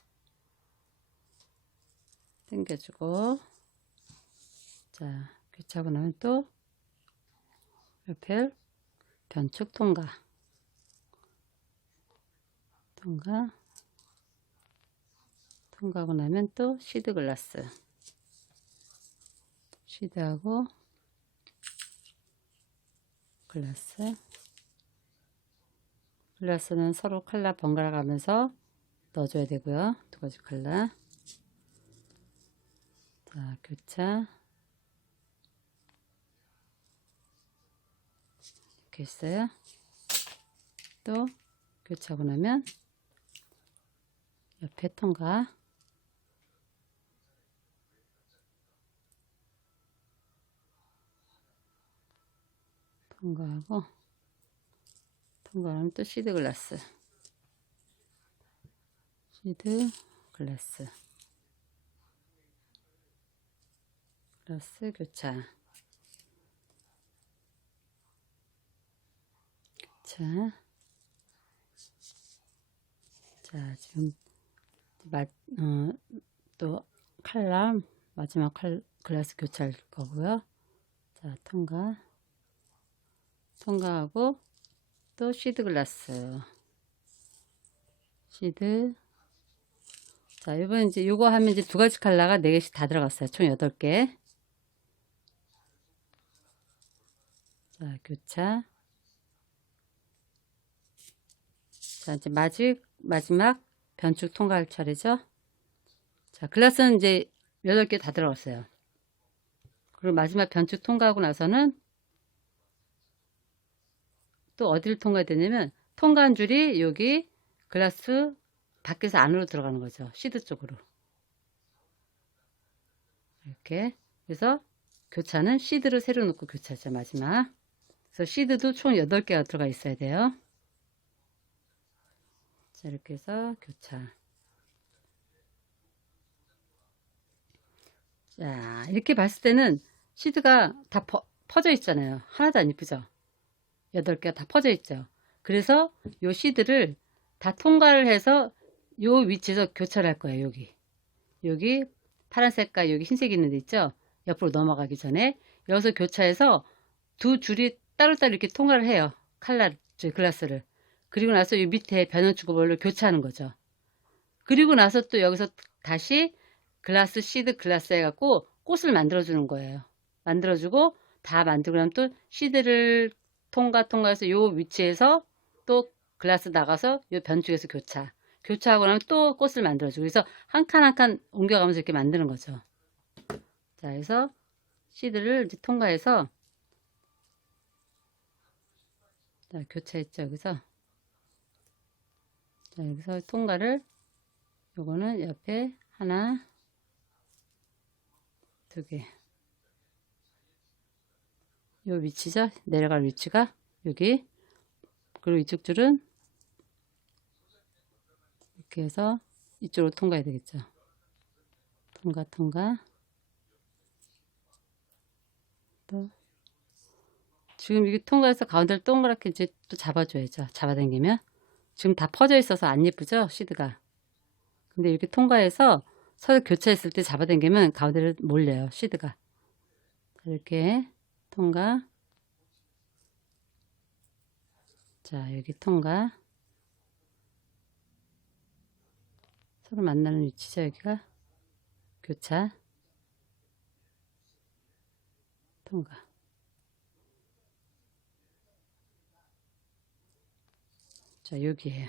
당겨주고, 자, 교차하고 나면 또 옆에 변축 통과하고 나면 또 시드 시드하고 글라스는 서로 칼라 번갈아 가면서 넣어줘야 되고요. 두 가지 칼라. 자, 교차. 이렇게 했어요. 또 교차하고 나면 옆에 통과하고, 통과하면 또 시드 글라스 교차. 교차. 자, 지금 또 칼럼 마지막 글라스 교차할 거고요. 자, 통과하고 또 시드 글라스. 시드. 자, 이번 이제 요거 하면 이제 두 가지 컬러가 4개씩 다 들어갔어요. 총 8개. 자, 교차. 자, 이제 마지막 변축 통과할 차례죠. 자, 글라스는 이제 8개 다 들어갔어요. 그리고 마지막 변축 통과하고 나서는 또 어디를 통과해야 되냐면, 통과한 줄이 여기 글라스 밖에서 안으로 들어가는 거죠. 시드 쪽으로. 이렇게. 그래서 교차는 시드를 새로 넣고 교차하죠. 마지막. 그래서 시드도 총 8개가 들어가 있어야 돼요. 자, 이렇게 해서 교차. 자, 이렇게 봤을 때는 시드가 다 퍼져 있잖아요. 하나도 안 이쁘죠? 8개가 다 퍼져 있죠. 그래서 요 시드를 다 통과를 해서 요 위치에서 교차를 할 거예요. 여기 파란색과 여기 흰색이 있는 데 있죠? 옆으로 넘어가기 전에 여기서 교차해서 두 줄이 따로따로 이렇게 통과를 해요. 글라스를. 그리고 나서 이 밑에 변형축구볼로 교차하는 거죠. 그리고 나서 또 여기서 다시 글라스, 시드, 글라스 해갖고 꽃을 만들어주는 거예요. 만들어주고 다 만들고 나면 또 시드를 통과해서 요 위치에서 또 글라스 나가서 요 변축에서 교차하고 나면 또 꽃을 만들어주고 그래서 한 칸 한 칸 옮겨가면서 이렇게 만드는 거죠. 자, 그래서 시드를 이제 통과해서 자, 교차했죠. 여기서 통과를 요거는 옆에 하나, 2개. 요 위치죠. 내려갈 위치가 여기. 그리고 이쪽 줄은 이렇게 해서 이쪽으로 통과해야 되겠죠. 통과. 또 지금 이게 통과해서 가운데를 동그랗게 이제 또 잡아줘야죠. 잡아당기면 지금 다 퍼져 있어서 안 예쁘죠, 시드가. 근데 이렇게 통과해서 서로 교차했을 때 잡아당기면 가운데를 몰려요, 시드가. 이렇게 통과. 자, 여기 통과. 서로 만나는 위치죠, 여기가. 교차. 통과. 자, 여기에요.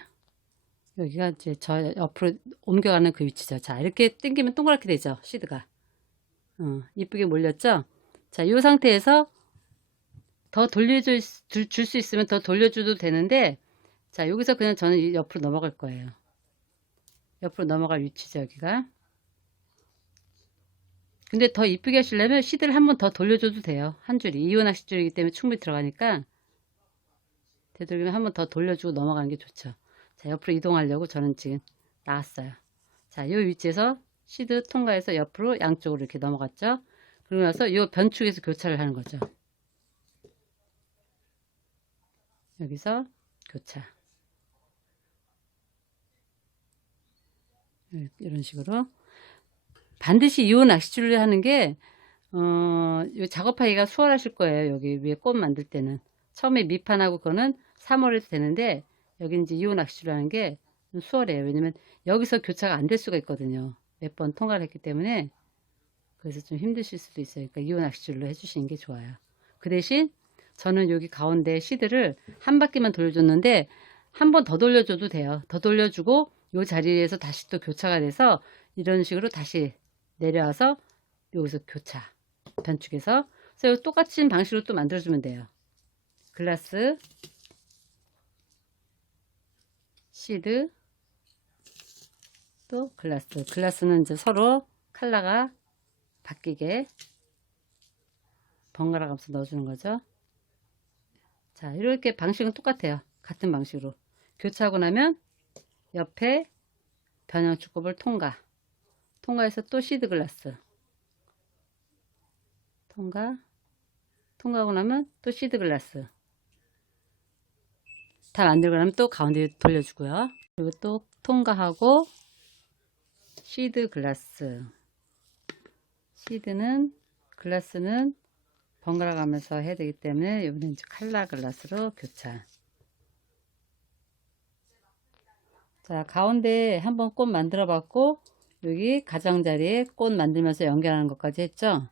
여기가 이제 저 옆으로 옮겨가는 그 위치죠. 자, 이렇게 당기면 동그랗게 되죠, 시드가. 이쁘게 몰렸죠? 자, 이 상태에서 더 줄 수 있으면 더 돌려줘도 되는데, 자, 여기서 그냥 저는 옆으로 넘어갈 거예요. 옆으로 넘어갈 위치죠, 여기가. 근데 더 이쁘게 하시려면 시드를 한 번 더 돌려줘도 돼요. 한 줄이. 이온 낚싯줄이기 때문에 충분히 들어가니까, 되도록이면 한 번 더 돌려주고 넘어가는 게 좋죠. 자, 옆으로 이동하려고 저는 지금 나왔어요. 자, 이 위치에서 시드 통과해서 옆으로 양쪽으로 이렇게 넘어갔죠. 그러고 나서 이 변축에서 교차를 하는 거죠. 여기서 교차. 이런 식으로. 반드시 이 낚싯줄을 하는 게, 요 작업하기가 수월하실 거예요. 여기 위에 꽃 만들 때는. 처음에 밑판하고 그거는 3월에도 되는데, 여기 이제 이온 낚싯줄을 하는 게 수월해요. 왜냐면 여기서 교차가 안 될 수가 있거든요. 몇 번 통과를 했기 때문에. 그래서 좀 힘드실 수도 있어요. 그러니까 이온 낚싯줄로 해주시는 게 좋아요. 그 대신 저는 여기 가운데 시드를 한 바퀴만 돌려줬는데, 한 번 더 돌려줘도 돼요. 더 돌려주고, 요 자리에서 다시 또 교차가 돼서, 이런 식으로 다시 내려와서, 여기서 교차. 변축해서. 그래서 똑같은 방식으로 또 만들어주면 돼요. 글라스, 시드, 또 글라스. 글라스는 이제 서로 컬러가 바뀌게 번갈아 가면서 넣어주는 거죠. 자, 이렇게 방식은 똑같아요. 같은 방식으로. 교차하고 나면 옆에 변형축구볼 통과해서 또 시드 글라스. 통과하고 나면 또 시드 글라스. 다 만들고 나면 또 가운데 돌려주고요. 그리고 또 통과하고 시드 글라스. 시드는 글라스는 번갈아 가면서 해야 되기 때문에 이번엔 이제 칼라 글라스로 교차. 자, 가운데 한번 꽃 만들어 봤고 여기 가장자리에 꽃 만들면서 연결하는 것까지 했죠.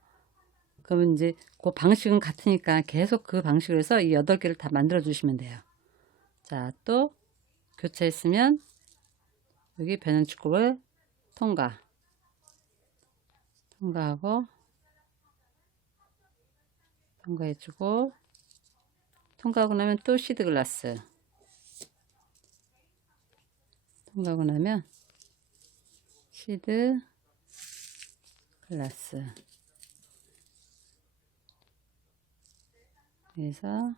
그러면 이제 그 방식은 같으니까 계속 그 방식으로 해서 이 8개를 다 만들어 주시면 돼요. 자, 또 교차했으면 여기 변연축구를 통과하고 통과해주고 통과하고 나면 또 시드 글라스 통과하고 나면 시드 글라스 그래서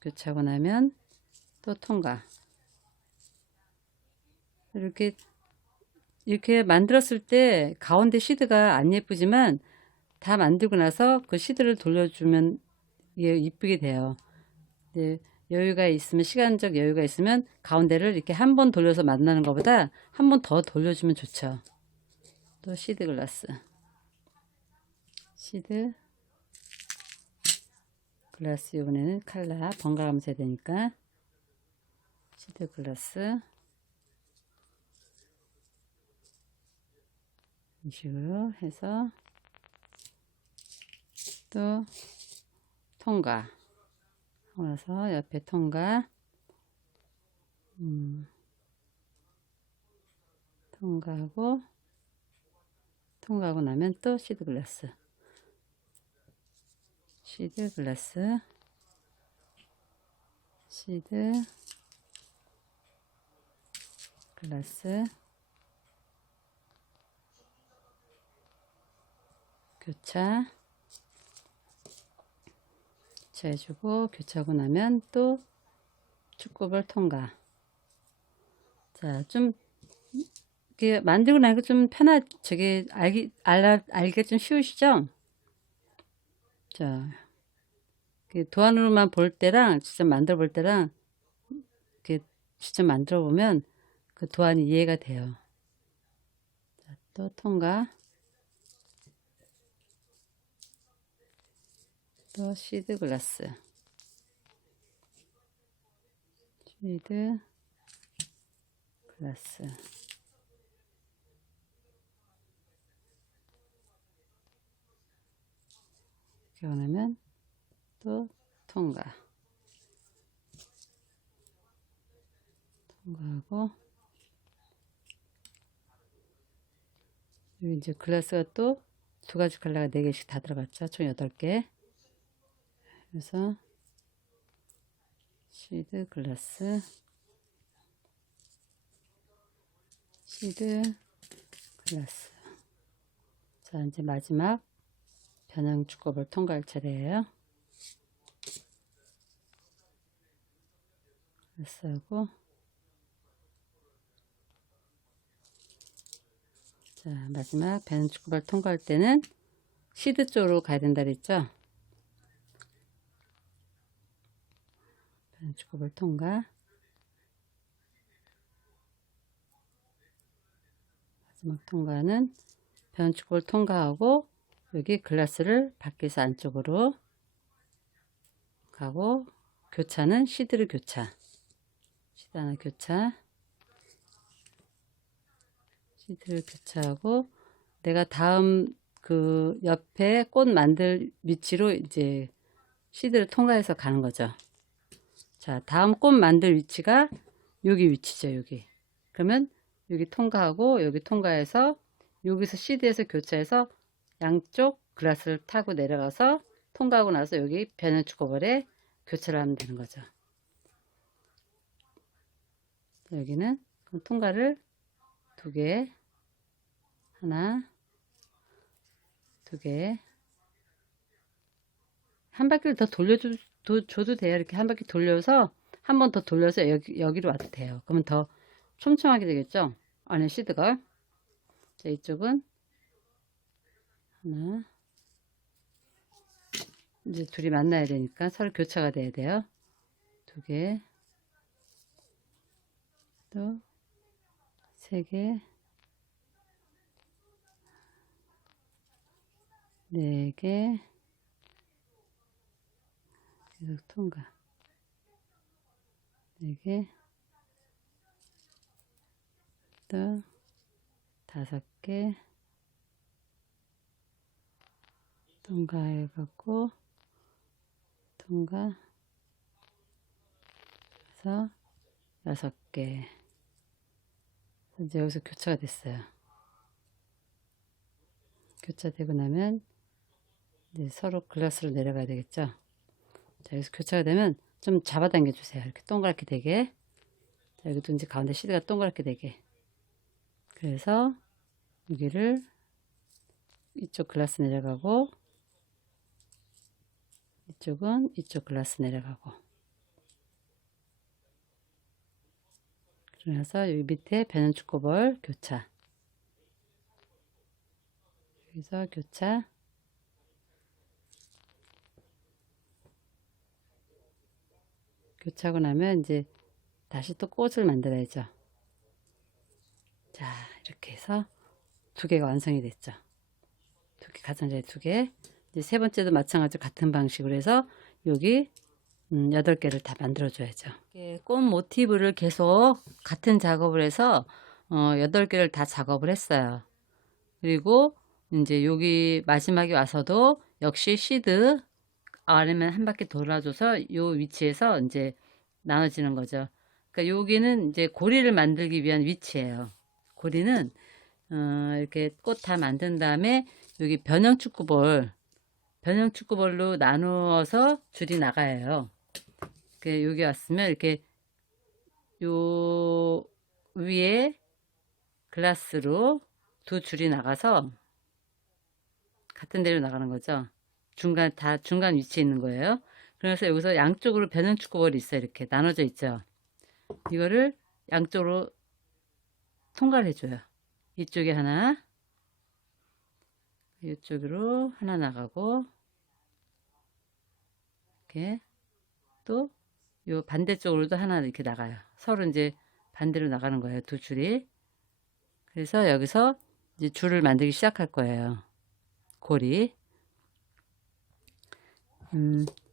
교차하고 나면 또 통과. 이렇게 만들었을 때 가운데 시드가 안 예쁘지만 다 만들고 나서 그 시드를 돌려주면 이쁘게 돼요. 네, 여유가 있으면, 시간적 여유가 있으면 가운데를 이렇게 한 번 돌려서 만나는 것보다 한 번 더 돌려주면 좋죠. 또 시드 글라스 이번에는 칼라 번갈아가면서 해야 되니까 시드 글라스 이 식으로 해서 또 통과 하고 나서 옆에 통과하고 통과하고 나면 또 시드 글라스 교차해주고 교차하고 나면 또 축구볼 통과. 자, 좀 이렇게 만들고 나니까 좀 알기가 좀 쉬우시죠? 자, 도안으로만 볼 때랑 직접 만들어 볼 때랑 이렇게 직접 만들어 보면 그 도안이 이해가 돼요. 자, 또 통과. 또 시드 글라스 이렇게 원하면 또 통과하고 여기 이제 글라스가 또 두 가지 컬러가 4개씩 다 들어갔죠. 총 8개. 그래서 시드 글라스 자, 이제 마지막 변형축구볼 통과할 차례예요. 글라스하고 자, 마지막 변형축구볼 통과할 때는 시드 쪽으로 가야 된다 그랬죠. 변형축구볼 통과 마지막 통과는 변축구볼 통과하고 여기 글라스를 밖에서 안쪽으로 가고 교차는 시드를 교차 시드 하나 시드를 교차하고 내가 다음 그 옆에 꽃 만들 위치로 이제 시드를 통과해서 가는 거죠. 자, 다음 꽃 만들 위치가 여기 위치죠. 여기. 그러면 여기 통과하고 여기 통과해서 여기서 시드에서 교차해서 양쪽 글라스를 타고 내려가서 통과하고 나서 여기 변형축구볼에 교차를 하면 되는 거죠. 여기는 그럼 통과를 2개 하나 2개 한 바퀴를 더 줘도 돼요. 이렇게 한 바퀴 돌려서 한 번 더 돌려서 여기로 와도 돼요. 그러면 더 촘촘하게 되겠죠. 안에 시드가. 자, 이쪽은 하나 이제 둘이 만나야 되니까 서로 교차가 돼야 돼요. 두 개, 또 세 개, 네 개, 계속 통과. 네 개, 또 다섯 개, 통과해갖고, 통과, 그래서 여섯 개. 이제 여기서 교차가 됐어요. 교차되고 나면 이제 서로 글라스로 내려가야 되겠죠. 자, 여기서 교차가 되면 좀 잡아당겨 주세요. 이렇게 동그랗게 되게. 자, 여기도 이제 가운데 시드가 동그랗게 되게. 그래서 여기를 이쪽 글라스 내려가고, 이쪽은 이쪽 글라스 내려가고. 그래서 여기 밑에 변연축구볼 교차. 여기서 교차. 교차하고 나면 이제 다시 또 꽃을 만들어야죠. 자, 이렇게 해서 두 개가 완성이 됐죠. 두 개, 가장자리 두 개. 이제 세 번째도 마찬가지로 같은 방식으로 해서 여기 8개를 다 만들어 줘야죠. 꽃 모티브를 계속 같은 작업을 해서 8개를 다 작업을 했어요. 그리고 이제 여기 마지막에 와서도 역시 시드 아래면 한 바퀴 돌아줘서 요 위치에서 이제 나눠지는 거죠. 그러니까 여기는 이제 고리를 만들기 위한 위치예요. 고리는 이렇게 꽃 다 만든 다음에 여기 변형축구볼로 나누어서 줄이 나가요. 여기 왔으면 이렇게 요 위에 글라스로 두 줄이 나가서 같은 데로 나가는 거죠. 중간 위치에 있는 거예요. 그래서 여기서 양쪽으로 변형축구볼이 있어요. 이렇게 나눠져 있죠. 이거를 양쪽으로 통과를 해줘요. 이쪽에 하나, 이쪽으로 하나 나가고, 이렇게 또 요 반대쪽으로도 하나 이렇게 나가요. 서로 이제 반대로 나가는 거예요. 두 줄이. 그래서 여기서 이제 줄을 만들기 시작할 거예요. 고리.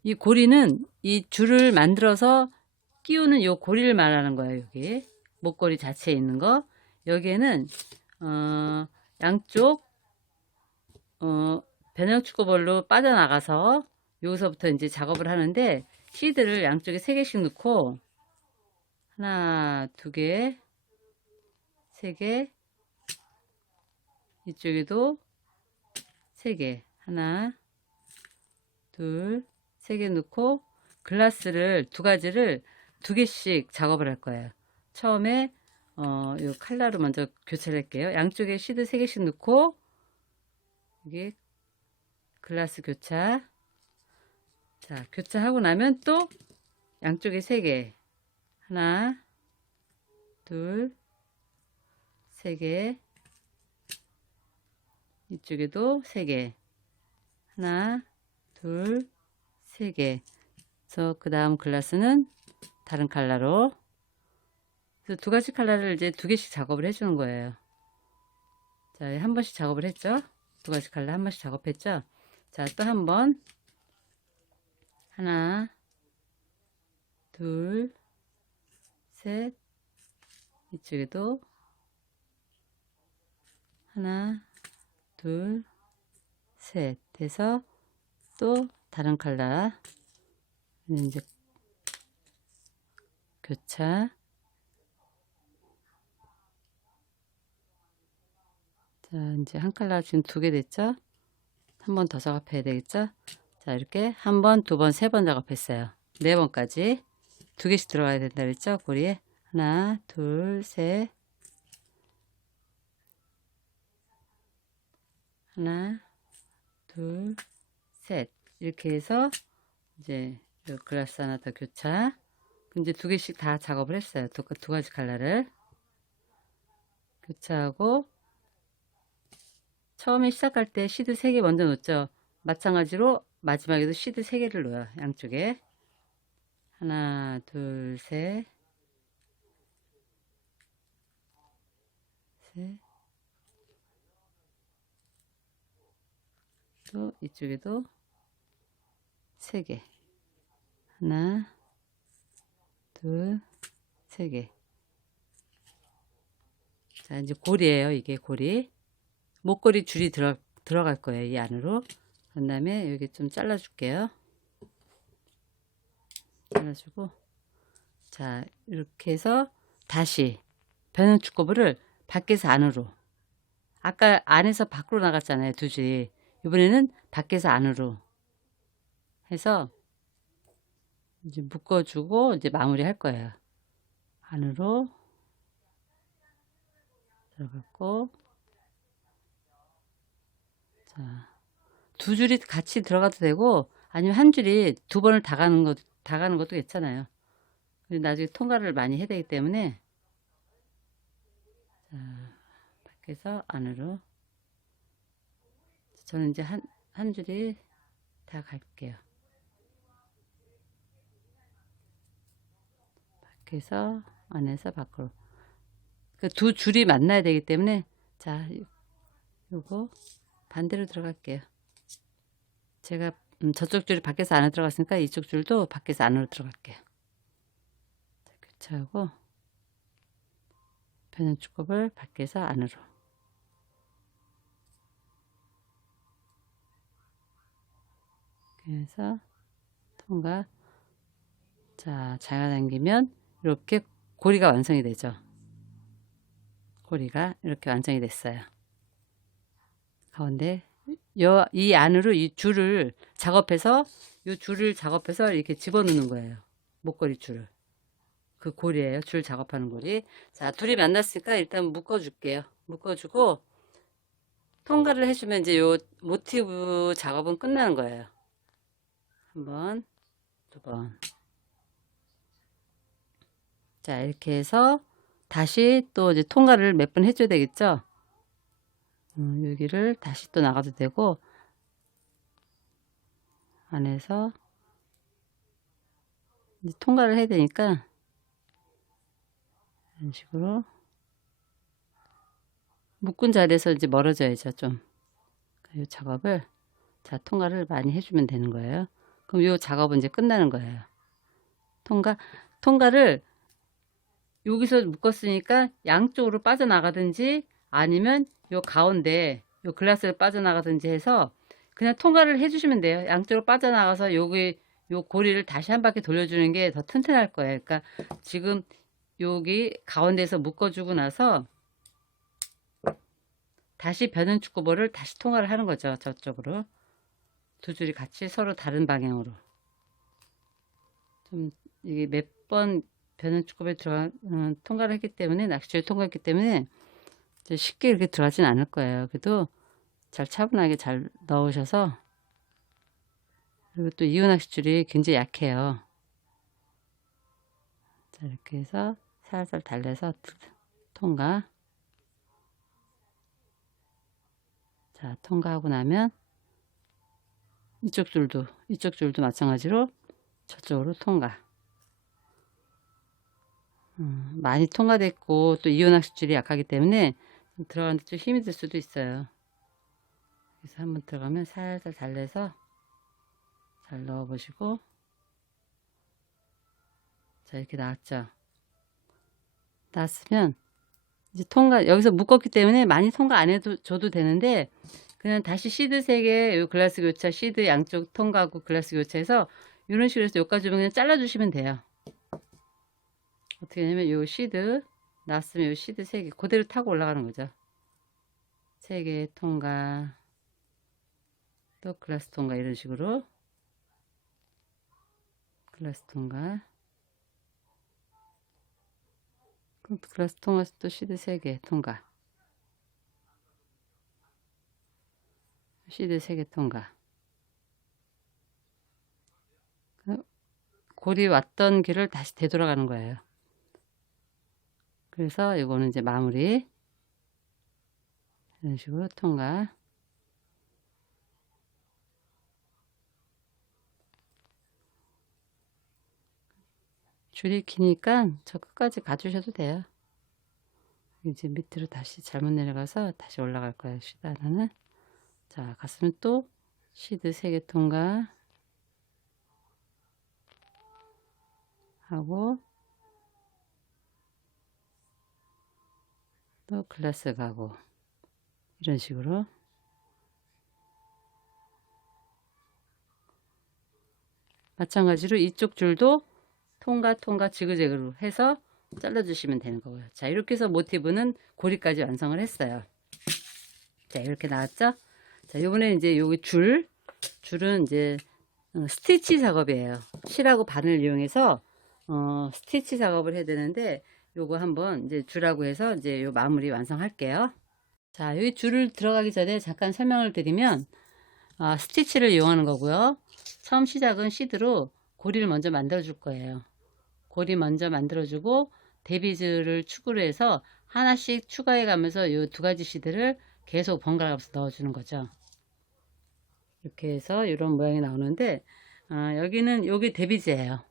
이 고리는 이 줄을 만들어서 끼우는 요 고리를 말하는 거예요. 여기 목걸이 자체에 있는 거. 여기에는 양쪽 변형축구볼로 빠져나가서 여기서부터 이제 작업을 하는데 시드를 양쪽에 3개씩 넣고 하나, 두 개, 3개, 이쪽에도 3개, 하나, 둘, 3개 넣고 글라스를 두 가지를 2개씩 작업을 할 거예요. 처음에 요 칼라로 먼저 교체를 할게요. 양쪽에 시드 3개씩 넣고 여기 글라스 교차. 자, 교차하고 나면 또 양쪽에 3개. 하나, 둘, 3개. 이쪽에도 3개. 하나, 둘, 3개. 그래서 그 다음 글라스는 다른 컬러로. 그래서 두 가지 컬러를 이제 2개씩 작업을 해주는 거예요. 자, 한 번씩 작업을 했죠? 두 가지 컬러 한 번씩 작업했죠? 자, 또 한 번. 하나, 둘, 셋. 이쪽에도 하나, 둘, 셋. 돼서 또 다른 컬러. 이제 교차. 자, 이제 한 컬러 지금 2개 됐죠? 한 번 더 작업해야 되겠죠? 자, 이렇게 한 번, 두 번, 세 번 작업했어요. 4번까지 2개씩 들어가야 된다 그랬죠? 고리에 하나, 둘, 셋, 하나, 둘, 셋. 이렇게 해서 이제 글라스 하나 더 교차. 이제 2개씩 다 작업을 했어요. 두 가지 컬러를 교차하고, 처음에 시작할 때 시드 3개 먼저 놓죠. 마찬가지로 마지막에도 시드 3개를 넣어요. 양쪽에. 하나, 둘, 셋, 셋. 또 이쪽에도 3개. 하나, 둘, 3개. 자, 이제 고리예요. 이게 고리. 목걸이 줄이 들어갈 거예요. 이 안으로. 그 다음에 여기 좀 잘라줄게요. 잘라주고. 자, 이렇게 해서 다시 변형주꺼풀을 밖에서 안으로. 아까 안에서 밖으로 나갔잖아요. 두 줄이. 이번에는 밖에서 안으로 해서 이제 묶어주고 이제 마무리 할 거예요. 안으로 들어갔고. 자, 두 줄이 같이 들어가도 되고 아니면 한 줄이 두 번을 다 가는 것도 괜찮아요. 나중에 통과를 많이 해야 되기 때문에. 자, 밖에서 안으로. 저는 이제 한 줄이 다 갈게요. 밖에서 안에서 밖으로. 그 두 줄이 만나야 되기 때문에. 자, 요거 반대로 들어갈게요. 제가 저쪽 줄이 밖에서 안으로 들어갔으니까 이쪽 줄도 밖에서 안으로 들어갈게요. 자, 교차하고 변형주꺼풀 밖에서 안으로. 그래서 통과. 자, 잡아당기면 이렇게 고리가 완성이 되죠. 고리가 이렇게 완성이 됐어요. 가운데 이 안으로 이 줄을 작업해서 이렇게 집어넣는 거예요. 목걸이 줄을. 그 고리예요. 줄 작업하는 고리. 자, 둘이 만났으니까 일단 묶어줄게요. 묶어주고 통과를 해주면 이제 요 모티브 작업은 끝나는 거예요. 한 번, 두 번. 자, 이렇게 해서 다시 또 이제 통과를 몇 번 해줘야 되겠죠. 여기를 다시 또 나가도 되고 안에서 이제 통과를 해야 되니까 이런 식으로 묶은 자리에서 이제 멀어져야죠. 좀 이 작업을. 자, 통과를 많이 해주면 되는 거예요. 그럼 이 작업은 이제 끝나는 거예요. 통과를 여기서 묶었으니까 양쪽으로 빠져나가든지 아니면 요 가운데 요 글라스를 빠져나가든지 해서 그냥 통과를 해주시면 돼요. 양쪽으로 빠져나가서 여기 요 고리를 다시 한 바퀴 돌려주는 게 더 튼튼할 거예요. 그러니까 지금 여기 가운데서 묶어주고 나서 다시 변형주꺼풀을 다시 통과를 하는 거죠. 저쪽으로 두 줄이 같이 서로 다른 방향으로. 좀 이게 몇 번 변형주꺼풀에 통과를 했기 때문에 낚시줄을 통과했기 때문에 쉽게 이렇게 들어가진 않을 거예요. 그래도 잘 차분하게 잘 넣으셔서. 그리고 또 이온 낚시줄이 굉장히 약해요. 자, 이렇게 해서 살살 달래서 통과. 자, 통과하고 나면 이쪽 줄도 마찬가지로 저쪽으로 통과. 많이 통과됐고 또 이온 낚시줄이 약하기 때문에 들어가는데 좀 힘이 들 수도 있어요. 그래서 한번 들어가면 살살 달래서 잘 넣어 보시고. 자, 이렇게 나왔죠. 나왔으면 이제 통과, 여기서 묶었기 때문에 많이 통과 안 해도 줘도 되는데 그냥 다시 시드 3개, 요 글라스 교차 시드 양쪽 통과하고 글라스 교차해서 이런 식으로 해서 여기까지 그냥 잘라 주시면 돼요. 어떻게 하냐면 요 시드 나왔으면 요 시드 3개 그대로 타고 올라가는 거죠. 3개 통과, 또 글라스 통과, 이런 식으로 글라스 통과, 글라스 통과해서 또 시드 3개 통과, 시드 3개 통과. 고리 왔던 길을 다시 되돌아가는 거예요. 그래서 이거는 이제 마무리. 이런 식으로 통과. 줄이 기니까 저 끝까지 가주셔도 돼요. 이제 밑으로 다시 잘못 내려가서 다시 올라갈 거예요. 시드 하나는. 자, 갔으면 또 시드 3개 통과 하고 또 글라스 가고 이런 식으로 마찬가지로 이쪽 줄도 통과 지그재그로 해서 잘라주시면 되는 거고요. 자, 이렇게 해서 모티브는 고리까지 완성을 했어요. 자, 이렇게 나왔죠? 자, 요번에 이제 여기 줄은 이제 스티치 작업이에요. 실하고 바늘 이용해서 스티치 작업을 해야 되는데 요거 한번 이제 줄하고 해서 이제 요 마무리 완성할게요. 자, 여기 줄을 들어가기 전에 잠깐 설명을 드리면 스티치를 이용하는 거고요. 처음 시작은 시드로 고리를 먼저 만들어 줄 거예요. 고리 먼저 만들어 주고 데비즈를 축으로 해서 하나씩 추가해 가면서 이 2가지 시드를 계속 번갈아 가면서 넣어 주는 거죠. 이렇게 해서 이런 모양이 나오는데 여기는 여기 데비즈예요.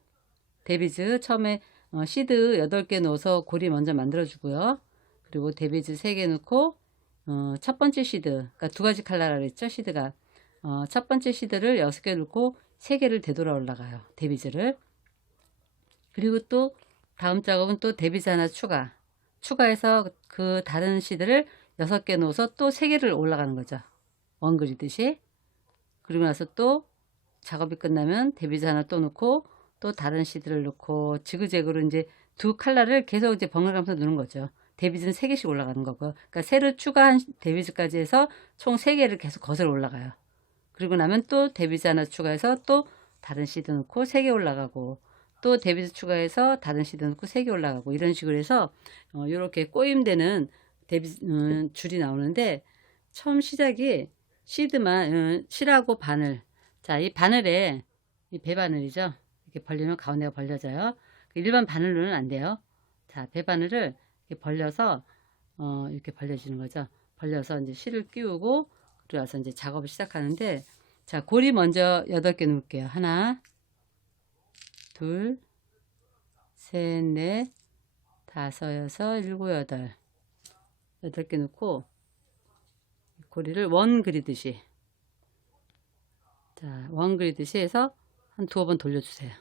데비즈 처음에 시드 8개 넣어서 고리 먼저 만들어 주고요. 그리고 데비즈 3개 넣고 첫 번째 시드, 그러니까 2가지 컬러라 그랬죠, 시드가. 첫 번째 시드를 6개 넣고 3개를 되돌아 올라가요, 데비즈를. 그리고 또 다음 작업은 또 데비즈 하나 추가해서 그 다른 시드를 6개 넣어서 또 3개를 올라가는 거죠, 원 그리듯이. 그리고 나서 또 작업이 끝나면 데비즈 하나 또 넣고 또 다른 시드를 넣고 지그재그로 이제 2컬러를 계속 이제 번갈아가면서 넣는 거죠. 데비즈는 3개씩 올라가는 거고, 그러니까 새로 추가한 데비즈까지 해서 총 3개를 계속 거슬러 올라가요. 그리고 나면 또 데비즈 하나 추가해서 또 다른 시드 넣고 3개 올라가고, 또 데비즈 추가해서 다른 시드 넣고 3개 올라가고, 이런 식으로 해서 이렇게 꼬임되는 데비즈 줄이 나오는데, 처음 시작이 시드만 실하고 바늘. 자, 이 바늘에 이 배바늘이죠. 이렇게 벌리면 가운데가 벌려져요. 일반 바늘로는 안 돼요. 자, 배바늘을 이렇게 벌려서 이렇게 벌려주는 거죠. 벌려서 이제 실을 끼우고 그래서 이제 작업을 시작하는데, 자, 고리 먼저 8개 놓을게요. 하나, 둘, 셋, 넷, 다섯, 여섯, 일곱, 여덟. 8개 놓고 고리를 원 그리듯이, 자, 원 그리듯이 해서 한 2번 돌려주세요.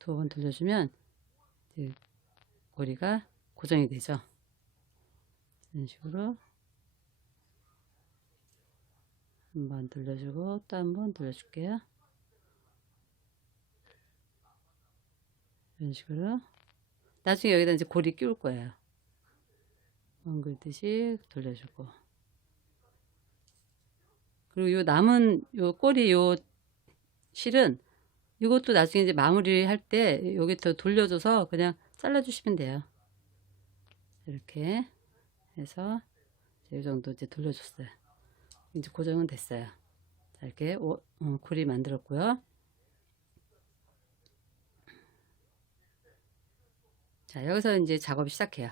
2번 돌려주면 이제 고리가 고정이 되죠. 이런 식으로 한번 돌려주고 또 한번 돌려줄게요. 이런 식으로 나중에 여기다 이제 고리 끼울 거예요. 원 그리듯이 돌려주고, 그리고 요 남은 요 꼬리 요 실은 이것도 나중에 이제 마무리 할 때 여기 더 돌려줘서 그냥 잘라주시면 돼요. 이렇게 해서 이 정도 이제 돌려줬어요. 이제 고정은 됐어요. 자, 이렇게 고리 만들었고요. 자, 여기서 이제 작업 시작해요.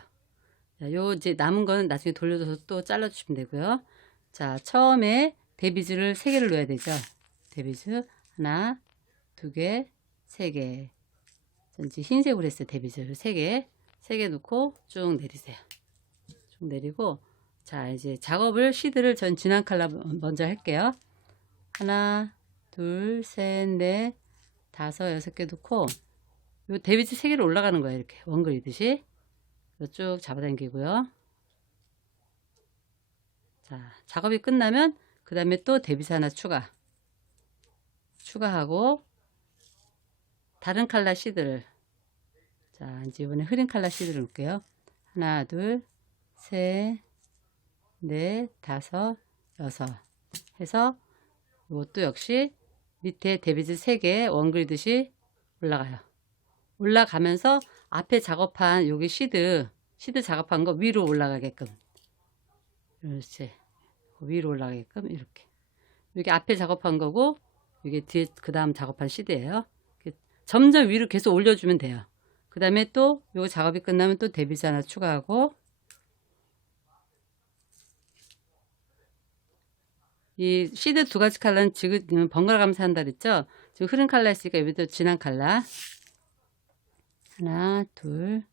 자, 요 이제 남은 거는 나중에 돌려줘서 또 잘라주시면 되고요. 자, 처음에 데비즈를 3개를 넣어야 되죠. 데비즈 하나, 2개, 3개. 이제 흰색으로 했어요. 데비즈를 3개 넣고 쭉 내리세요. 쭉 내리고, 자, 이제 작업을 시드를 전 진한 컬러 먼저 할게요. 하나, 둘, 셋, 넷, 다섯, 6개 넣고 요 데비즈 3개를 올라가는 거예요. 이렇게 원 그리듯이 쭉 잡아당기고요. 자, 작업이 끝나면 그 다음에 또 데비즈 하나 추가하고 다른 컬러 시드를, 자, 이제 이번에 흐린 컬러 시드를 넣을게요. 하나, 둘, 셋, 넷, 다섯, 여섯 해서 이것도 역시 밑에 데비즈 3개 원 그리듯이 올라가요. 올라가면서 앞에 작업한 여기 시드 작업한 거 위로 올라가게끔, 그렇지, 위로 올라가게끔 이렇게. 여기 앞에 작업한 거고 이게 뒤에 그 다음 작업한 시드예요. 점점 위로 계속 올려주면 돼요. 그 다음에 또 요 작업이 끝나면 또 데비즈 하나 추가하고, 이 시드 두 가지 컬러는 지금 번갈아 가면서 한다 그랬죠? 지금 흐린 컬러 있으니까 여기도 진한 컬러. 하나, 둘,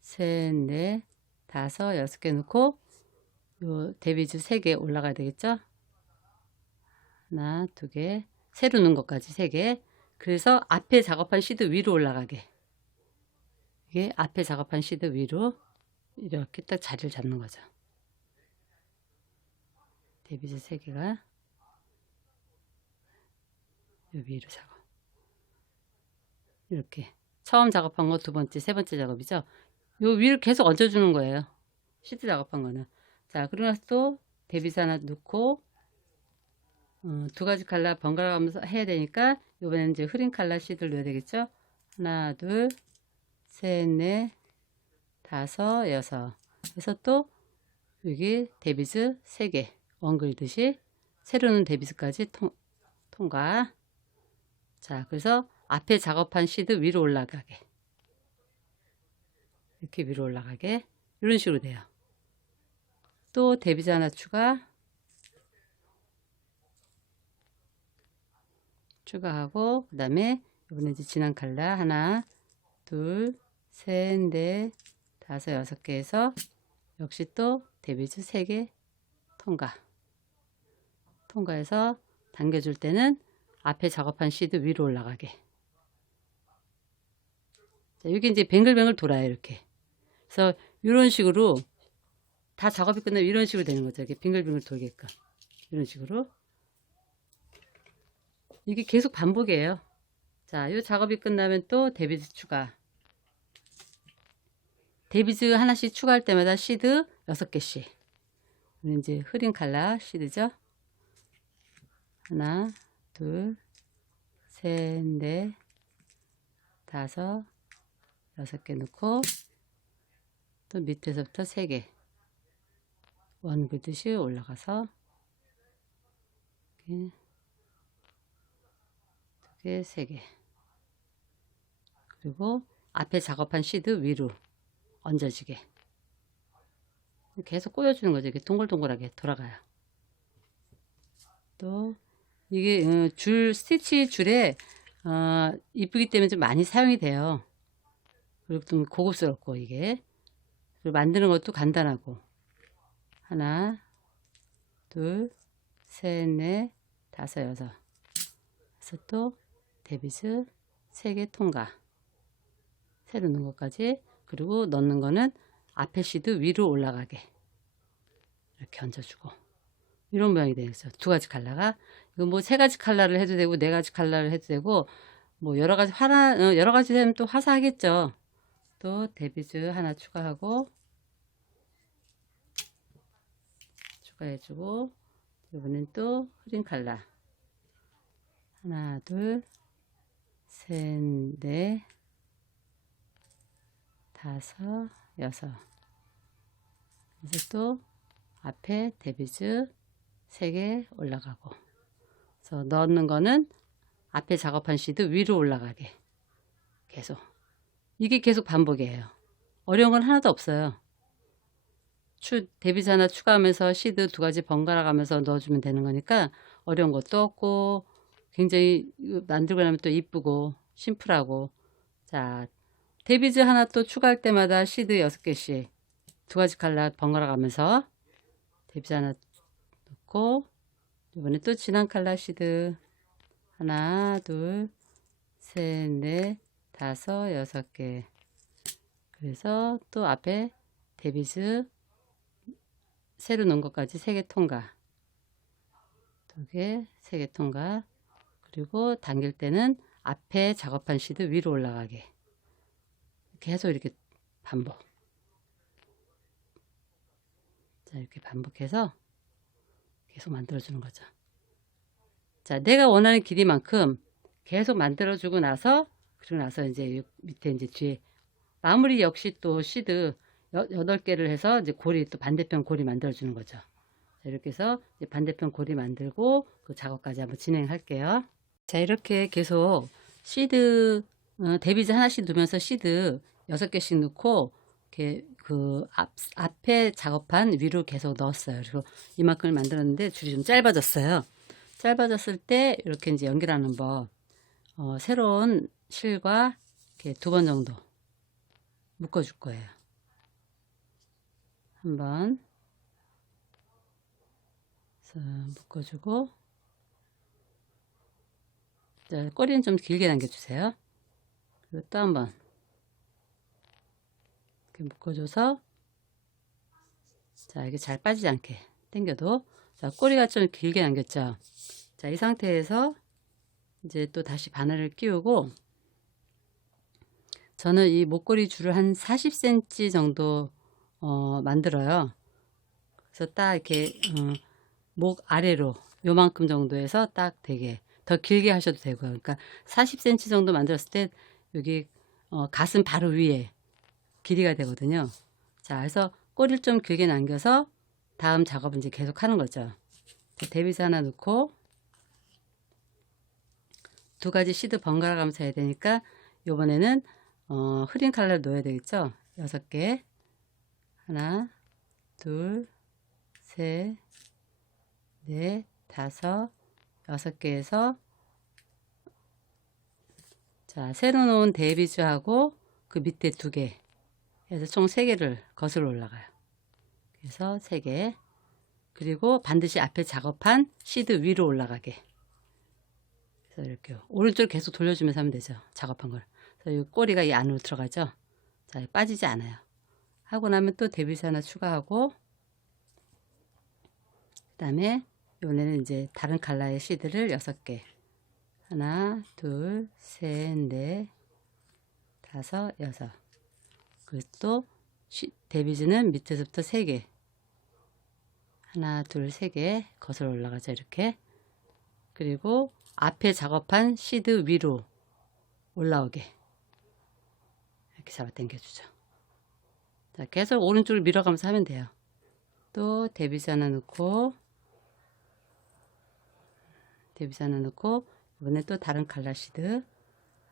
셋, 넷, 다섯, 여섯 개 넣고, 요 데비즈 3개 올라가야 되겠죠? 하나, 두 개, 새로 넣은 것까지 3개. 그래서 앞에 작업한 시드 위로 올라가게. 이게 앞에 작업한 시드 위로 이렇게 딱 자리를 잡는 거죠. 데비즈 3개가 요 위로 작업. 이렇게 처음 작업한 거 두 번째, 세 번째 작업이죠. 요 위를 계속 얹어주는 거예요. 시드 작업한 거는. 자, 그러고 나서 또 데비즈 하나 넣고 두 가지 컬러 번갈아 가면서 해야 되니까 이번에는 이제 흐린 컬러 시드를 넣어야 되겠죠. 하나, 둘, 셋, 넷, 다섯, 여섯. 그래서 또 여기 데비즈 3개 원 그리듯이 새로 넣은 데비즈까지 통과. 자, 그래서 앞에 작업한 시드 위로 올라가게. 이렇게 위로 올라가게. 이런 식으로 돼요. 또 데비즈 하나 추가하고, 그 다음에 이번에 이제 진한 컬러 하나, 둘, 셋, 넷, 다섯, 여섯 개 해서 역시 또 데비즈 3개 통과해서 당겨줄 때는 앞에 작업한 시드 위로 올라가게. 자, 여기 이제 뱅글뱅글 돌아요, 이렇게. 그래서 이런 식으로 다 작업이 끝나면 이런 식으로 되는 거죠. 이렇게 빙글빙글 돌게끔. 이런 식으로. 이게 계속 반복이에요. 자, 이 작업이 끝나면 또 데비즈 추가. 데비즈 하나씩 추가할 때마다 시드 6개씩. 이제 흐린 컬러 시드죠. 하나, 둘, 셋, 넷, 다섯, 6개 넣고 또 밑에서부터 3개 원 그듯이 올라가서 이렇게 2개, 3개. 그리고 앞에 작업한 시드 위로 얹어지게 계속 꼬여주는 거죠. 이렇게 동글동글하게 돌아가요. 또 이게 스티치 줄에 이쁘기 때문에 좀 많이 사용이 돼요. 그리고 좀 고급스럽고 이게 그리고 만드는 것도 간단하고 하나, 둘, 셋, 넷, 다섯, 여섯. 그래서 또 데비즈 3개 통과. 새로 넣은 것까지. 그리고 넣는 거는 앞에 시드 위로 올라가게 이렇게 얹어주고 이런 모양이 되겠죠. 두 가지 컬러가. 이거 뭐 3가지 컬러를 해도 되고 4가지 컬러를 해도 되고 뭐 여러 가지 여러 가지 되면 또 화사하겠죠. 또 데비즈 하나 추가하고 추가해주고 이번엔 또 흐린 컬러 하나, 둘, 셋, 넷, 다섯, 여섯. 그래서 또 앞에 데비즈 3개 올라가고. 그래서 넣는 거는 앞에 작업한 시드 위로 올라가게. 계속. 이게 계속 반복이에요. 어려운 건 하나도 없어요. 데비즈 하나 추가하면서 시드 2가지 번갈아 가면서 넣어주면 되는 거니까 어려운 것도 없고 굉장히 만들고 나면 또 이쁘고 심플하고. 자, 데비즈 하나 또 추가할 때마다 시드 6개씩 2가지 컬러 번갈아 가면서 데비즈 하나 넣고 이번에 또 진한 컬러 시드 하나, 둘, 셋, 넷, 다섯, 6개. 그래서 또 앞에 데비즈 새로 넣은 것까지 3개 통과. 2개, 3개 통과. 그리고 당길 때는 앞에 작업한 시드 위로 올라가게. 계속 이렇게 반복. 자, 이렇게 반복해서 계속 만들어주는 거죠. 자, 내가 원하는 길이만큼 계속 만들어주고 나서, 그리고 나서 이제 밑에 이제 뒤에 마무리 역시 또 시드 8개를 해서 이제 고리, 또 반대편 고리 만들어주는 거죠. 자, 이렇게 해서 이제 반대편 고리 만들고 그 작업까지 한번 진행할게요. 자, 이렇게 계속 시드, 데비즈 하나씩 넣으면서 시드 6개씩 넣고, 이렇게 그 앞에 작업판 위로 계속 넣었어요. 그리고 이만큼을 만들었는데 줄이 좀 짧아졌어요. 짧아졌을 때 이렇게 이제 연결하는 법, 새로운 실과 이렇게 2번 정도 묶어줄 거예요. 한번 묶어주고, 자, 꼬리는 좀 길게 당겨주세요. 그리고 또 한번 이렇게 묶어줘서, 자, 이게 잘 빠지지 않게 당겨도, 자, 꼬리가 좀 길게 당겼죠. 자, 이 상태에서 이제 또 다시 바늘을 끼우고, 저는 이 목걸이 줄을 한 40cm 정도 만들어요. 그래서 딱 이렇게 목 아래로 요만큼 정도에서 딱 되게, 더 길게 하셔도 되고요. 그러니까 40cm 정도 만들었을 때 여기 가슴 바로 위에 길이가 되거든요. 자, 그래서 꼬리를 좀 길게 남겨서 다음 작업은 이제 계속 하는 거죠. 데비스 하나 넣고 2가지 시드 번갈아 가면서 해야 되니까 요번에는 흐린 컬러를 넣어야 되겠죠. 6개. 하나, 둘, 셋, 넷, 5, 6개에서, 자, 새로 놓은 데이비즈하고 그 밑에 2개 해서 총 3개를 거슬러 올라가요. 그래서 3개. 그리고 반드시 앞에 작업한 시드 위로 올라가게. 그래서 이렇게 오른쪽 계속 돌려주면서 하면 되죠. 작업한 걸. 그래서 이 꼬리가 이 안으로 들어가죠. 자, 빠지지 않아요. 하고 나면 또 데비스 하나 추가하고, 그 다음에 이번에는 이제 다른 컬러의 시드를 6개. 하나, 둘, 셋, 넷, 5, 6. 그리고 또 데비즈는 밑에서부터 3개. 하나, 둘, 3개 거슬러 올라가죠. 이렇게. 그리고 앞에 작업한 시드 위로 올라오게 이렇게 잡아 당겨주죠. 자, 계속 오른쪽을 밀어가면서 하면 돼요. 또 데비즈 하나 넣고, 데비즈 하나 넣고, 이번에 또 다른 컬러 시드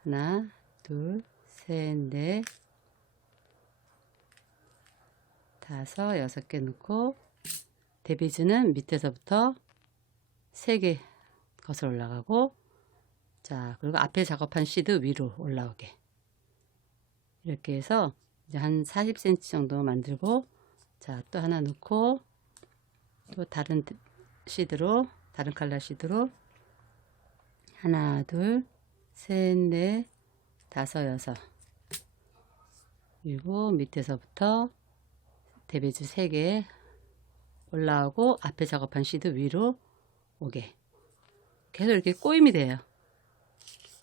하나, 둘, 셋, 넷, 5, 6개 넣고, 데비즈는 밑에서부터 3개 거슬러 올라가고, 자, 그리고 앞에 작업한 시드 위로 올라오게 이렇게 해서 이제 한 40cm 정도 만들고, 자, 또 하나 넣고, 또 다른 시드로, 다른 컬러 시드로 하나, 둘, 셋, 넷, 5, 6. 그리고 밑에서부터 데비즈 3개 올라오고 앞에 작업한 시드 위로 오게. 계속 이렇게 꼬임이 돼요.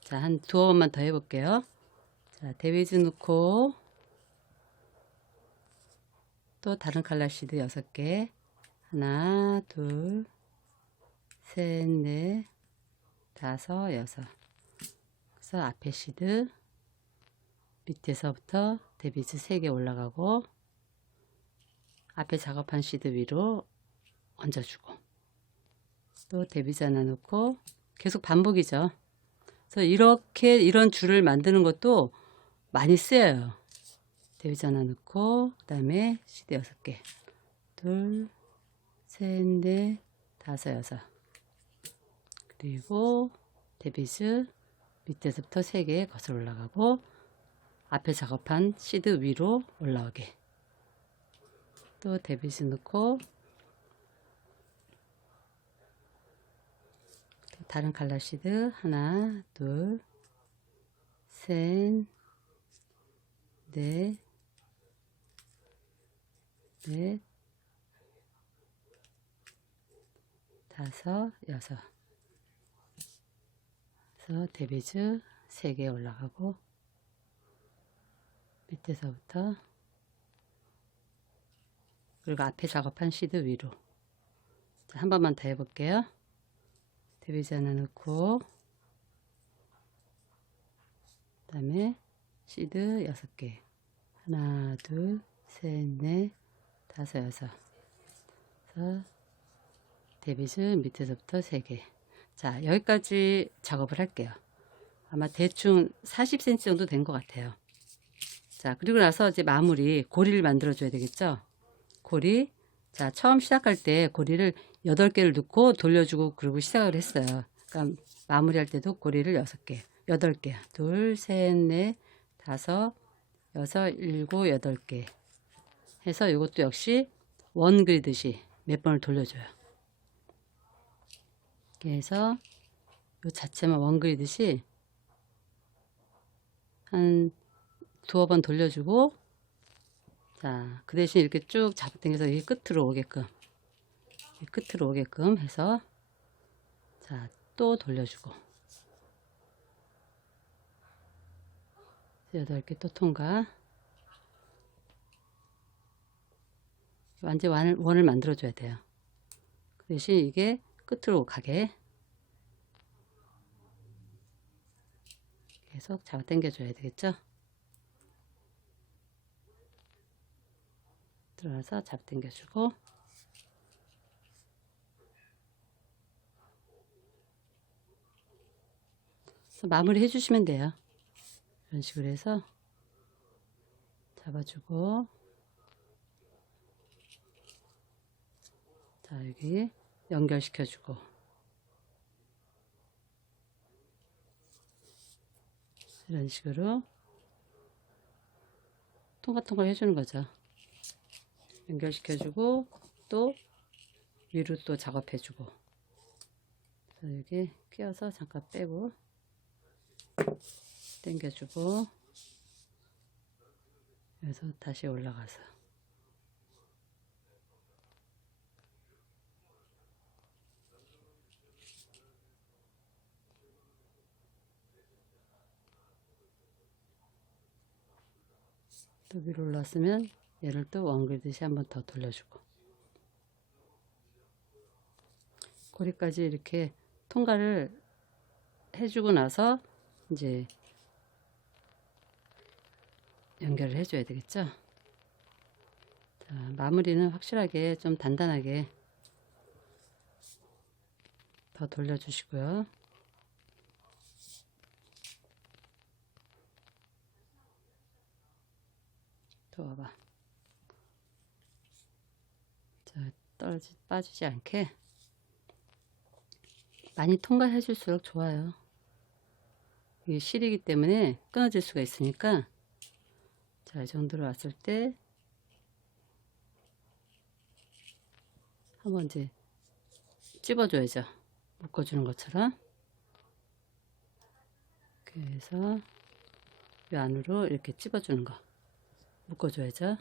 자, 한 2번만 더 해볼게요. 자, 데비즈 넣고, 또 다른 컬러 시드 6개. 하나, 둘, 셋, 넷, 5, 6. 그래서 앞에 시드, 밑에서부터 데비즈 3개 올라가고, 앞에 작업한 시드 위로 얹어주고, 또 데비즈 하나 넣고, 계속 반복이죠. 그래서 이렇게 이런 줄을 만드는 것도 많이 쓰여요. 데비즈 하나 넣고, 그 다음에 시드 6개. 둘, 셋, 넷, 5, 6. 그리고 데비즈 밑에서부터 3개 거슬러 올라가고, 앞에 작업한 시드 위로 올라오게. 또 데비즈 넣고, 다른 컬러 시드 하나, 둘, 셋, 넷, 5, 6. 그래서 데비즈 3개 올라가고, 밑에서부터, 그리고 앞에 작업한 시드 위로. 자, 한 번만 더 해볼게요. 데비즈 하나 넣고, 그 다음에 시드 6개. 하나, 둘, 셋, 넷, 5, 6. 그래서 데비즈 밑에서부터 3개. 자, 여기까지 작업을 할게요. 아마 대충 40cm 정도 된 것 같아요. 자, 그리고 나서 이제 마무리 고리를 만들어 줘야 되겠죠. 고리. 자, 처음 시작할 때 고리를 8개를 넣고 돌려주고 그러고 시작을 했어요. 그러니까 마무리할 때도 고리를 6개, 8개. 둘, 셋, 넷, 다섯, 여섯, 일곱, 8개 해서 이것도 역시 원 그리듯이 몇 번을 돌려줘요. 이렇게 해서 이 자체만 원 그리듯이 한 두어 번 돌려주고, 자, 그 대신 이렇게 쭉 잡아당겨서 여기 끝으로 오게끔 해서, 자, 또 돌려주고, 8개 또 통과. 완전 원을 만들어 줘야 돼요. 그 대신 이게 끝으로 가게 계속 잡아당겨 줘야 되겠죠. 들어가서 잡아당겨 주고, 마무리 해주시면 돼요. 이런 식으로 해서 잡아주고, 자, 여기 연결시켜주고, 이런 식으로 통과통과 해주는 거죠. 연결시켜주고, 또 위로 또 작업해주고, 여기 끼워서 잠깐 빼고, 당겨주고, 그래서 다시 올라가서, 또 위로 올랐으면 얘를 또 원그리듯이 한번 더 돌려주고, 고리까지 이렇게 통과를 해주고 나서 이제 연결을 해줘야 되겠죠. 자, 마무리는 확실하게 좀 단단하게 더 돌려주시고요. 또 와봐. 자, 빠지지 않게 많이 통과해 줄수록 좋아요. 이게 실이기 때문에 끊어질 수가 있으니까, 자, 이 정도로 왔을 때 한번 이제 찝어줘야죠. 묶어주는 것처럼. 그래서 이 안으로 이렇게 찝어주는 거 묶어줘야죠.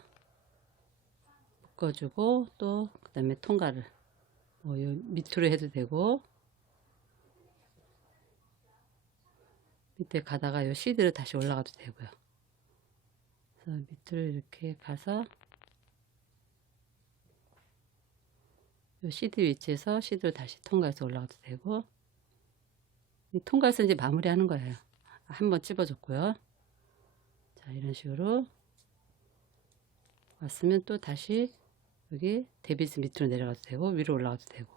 묶어주고, 또 그 다음에 통과를 뭐 요 밑으로 해도 되고, 밑에 가다가 요 시드로 다시 올라가도 되고요. 그래서 밑으로 이렇게 가서 요 시드 위치에서 시드로 다시 통과해서 올라가도 되고, 통과해서 이제 마무리 하는 거예요. 한번 찝어줬고요. 자, 이런 식으로 왔으면 또 다시 여기 데비스 밑으로 내려가도 되고, 위로 올라가도 되고,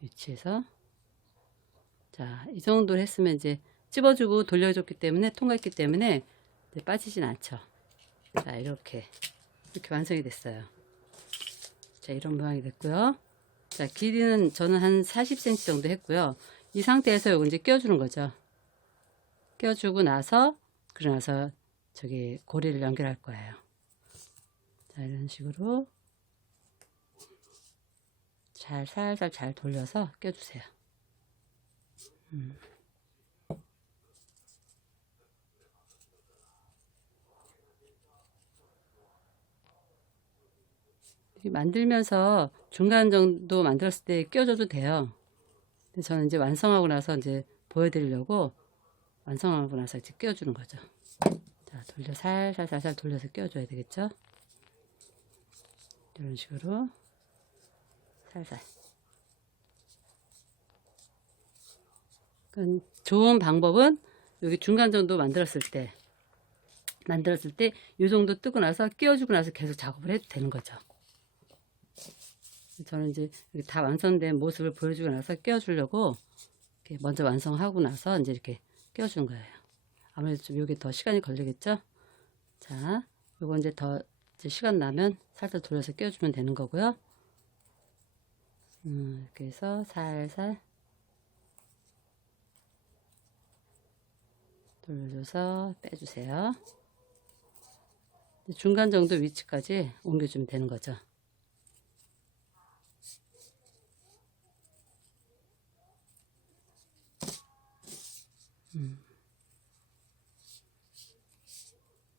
위치에서, 자, 이 정도로 했으면 이제 찝어주고 돌려줬기 때문에, 통과했기 때문에 이제 빠지진 않죠. 자, 이렇게 완성이 됐어요. 자, 이런 모양이 됐고요. 자, 길이는 저는 한 40cm 정도 했고요. 이 상태에서 요거 이제 껴주는 거죠. 껴주고 나서, 그러고 나서 저기 고리를 연결할 거예요. 자, 이런 식으로 살살 잘 돌려서 껴주세요. 만들면서 중간 정도 만들었을 때 껴줘도 돼요. 근데 저는 이제 완성하고 나서 이제 보여드리려고, 완성하고 나서 이제 껴주는 거죠. 자, 살살 돌려서 껴줘야 되겠죠. 이런 식으로 살살. 그러니까 좋은 방법은 여기 중간 정도 만들었을 때 이 정도 뜨고 나서 끼워주고 나서 계속 작업을 해도 되는 거죠. 저는 이제 다 완성된 모습을 보여주고 나서 끼워주려고 이렇게 먼저 완성하고 나서 이제 이렇게 끼워준 거예요. 아무래도 좀 여기 더 시간이 걸리겠죠. 자, 요거 이제 이제 시간 나면 살짝 돌려서 끼워주면 되는 거고요. 이렇게 해서 살살 돌려줘서 빼주세요. 중간 정도 위치까지 옮겨주면 되는 거죠.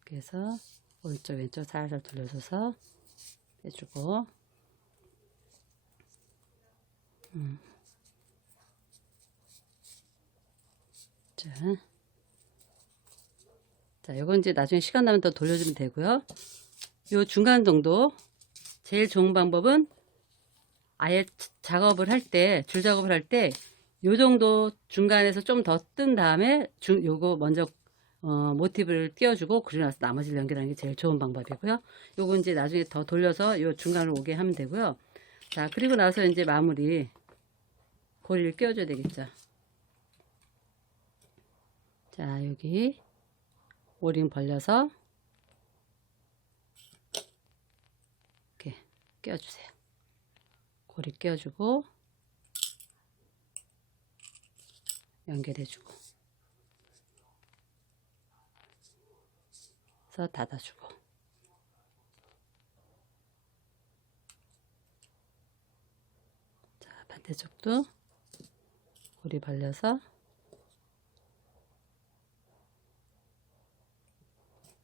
이렇게 해서 오른쪽 왼쪽 살살 돌려줘서 빼주고, 자, 요건 이제 나중에 시간 나면 더 돌려주면 되고요. 요 중간 정도, 제일 좋은 방법은 아예 작업을 할 때, 줄 작업을 할 때, 요 정도 중간에서 좀 더 뜬 다음에, 요거 먼저, 모티브를 띄워주고, 그리고 나서 나머지를 연결하는 게 제일 좋은 방법이고요. 요거 이제 나중에 더 돌려서 요 중간을 오게 하면 되고요. 자, 그리고 나서 이제 마무리, 고리를 끼워줘야 되겠죠. 자, 여기, 오링 벌려서, 이렇게 끼워주세요. 고리 끼워주고, 연결해주고, 그래서 닫아주고, 자, 반대쪽도 고리 벌려서,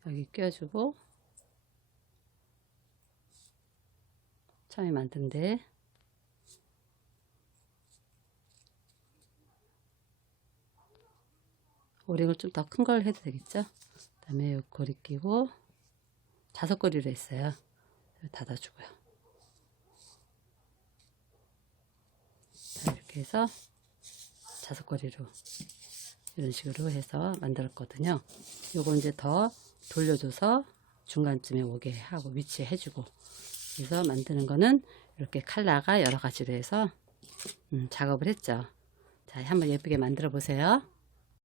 여기 끼워주고, 처음에 만든데, 오링을 좀 더 큰 걸 해도 되겠죠. 그 다음에 여기 고리 끼고 5고리로 했어요. 닫아주고요. 자, 이렇게 해서 5고리로 이런 식으로 해서 만들었거든요. 요거 이제 더 돌려줘서 중간쯤에 오게 하고 위치해 주고, 그래서 만드는 거는 이렇게 컬러가 여러 가지로 해서 작업을 했죠. 자, 한번 예쁘게 만들어 보세요.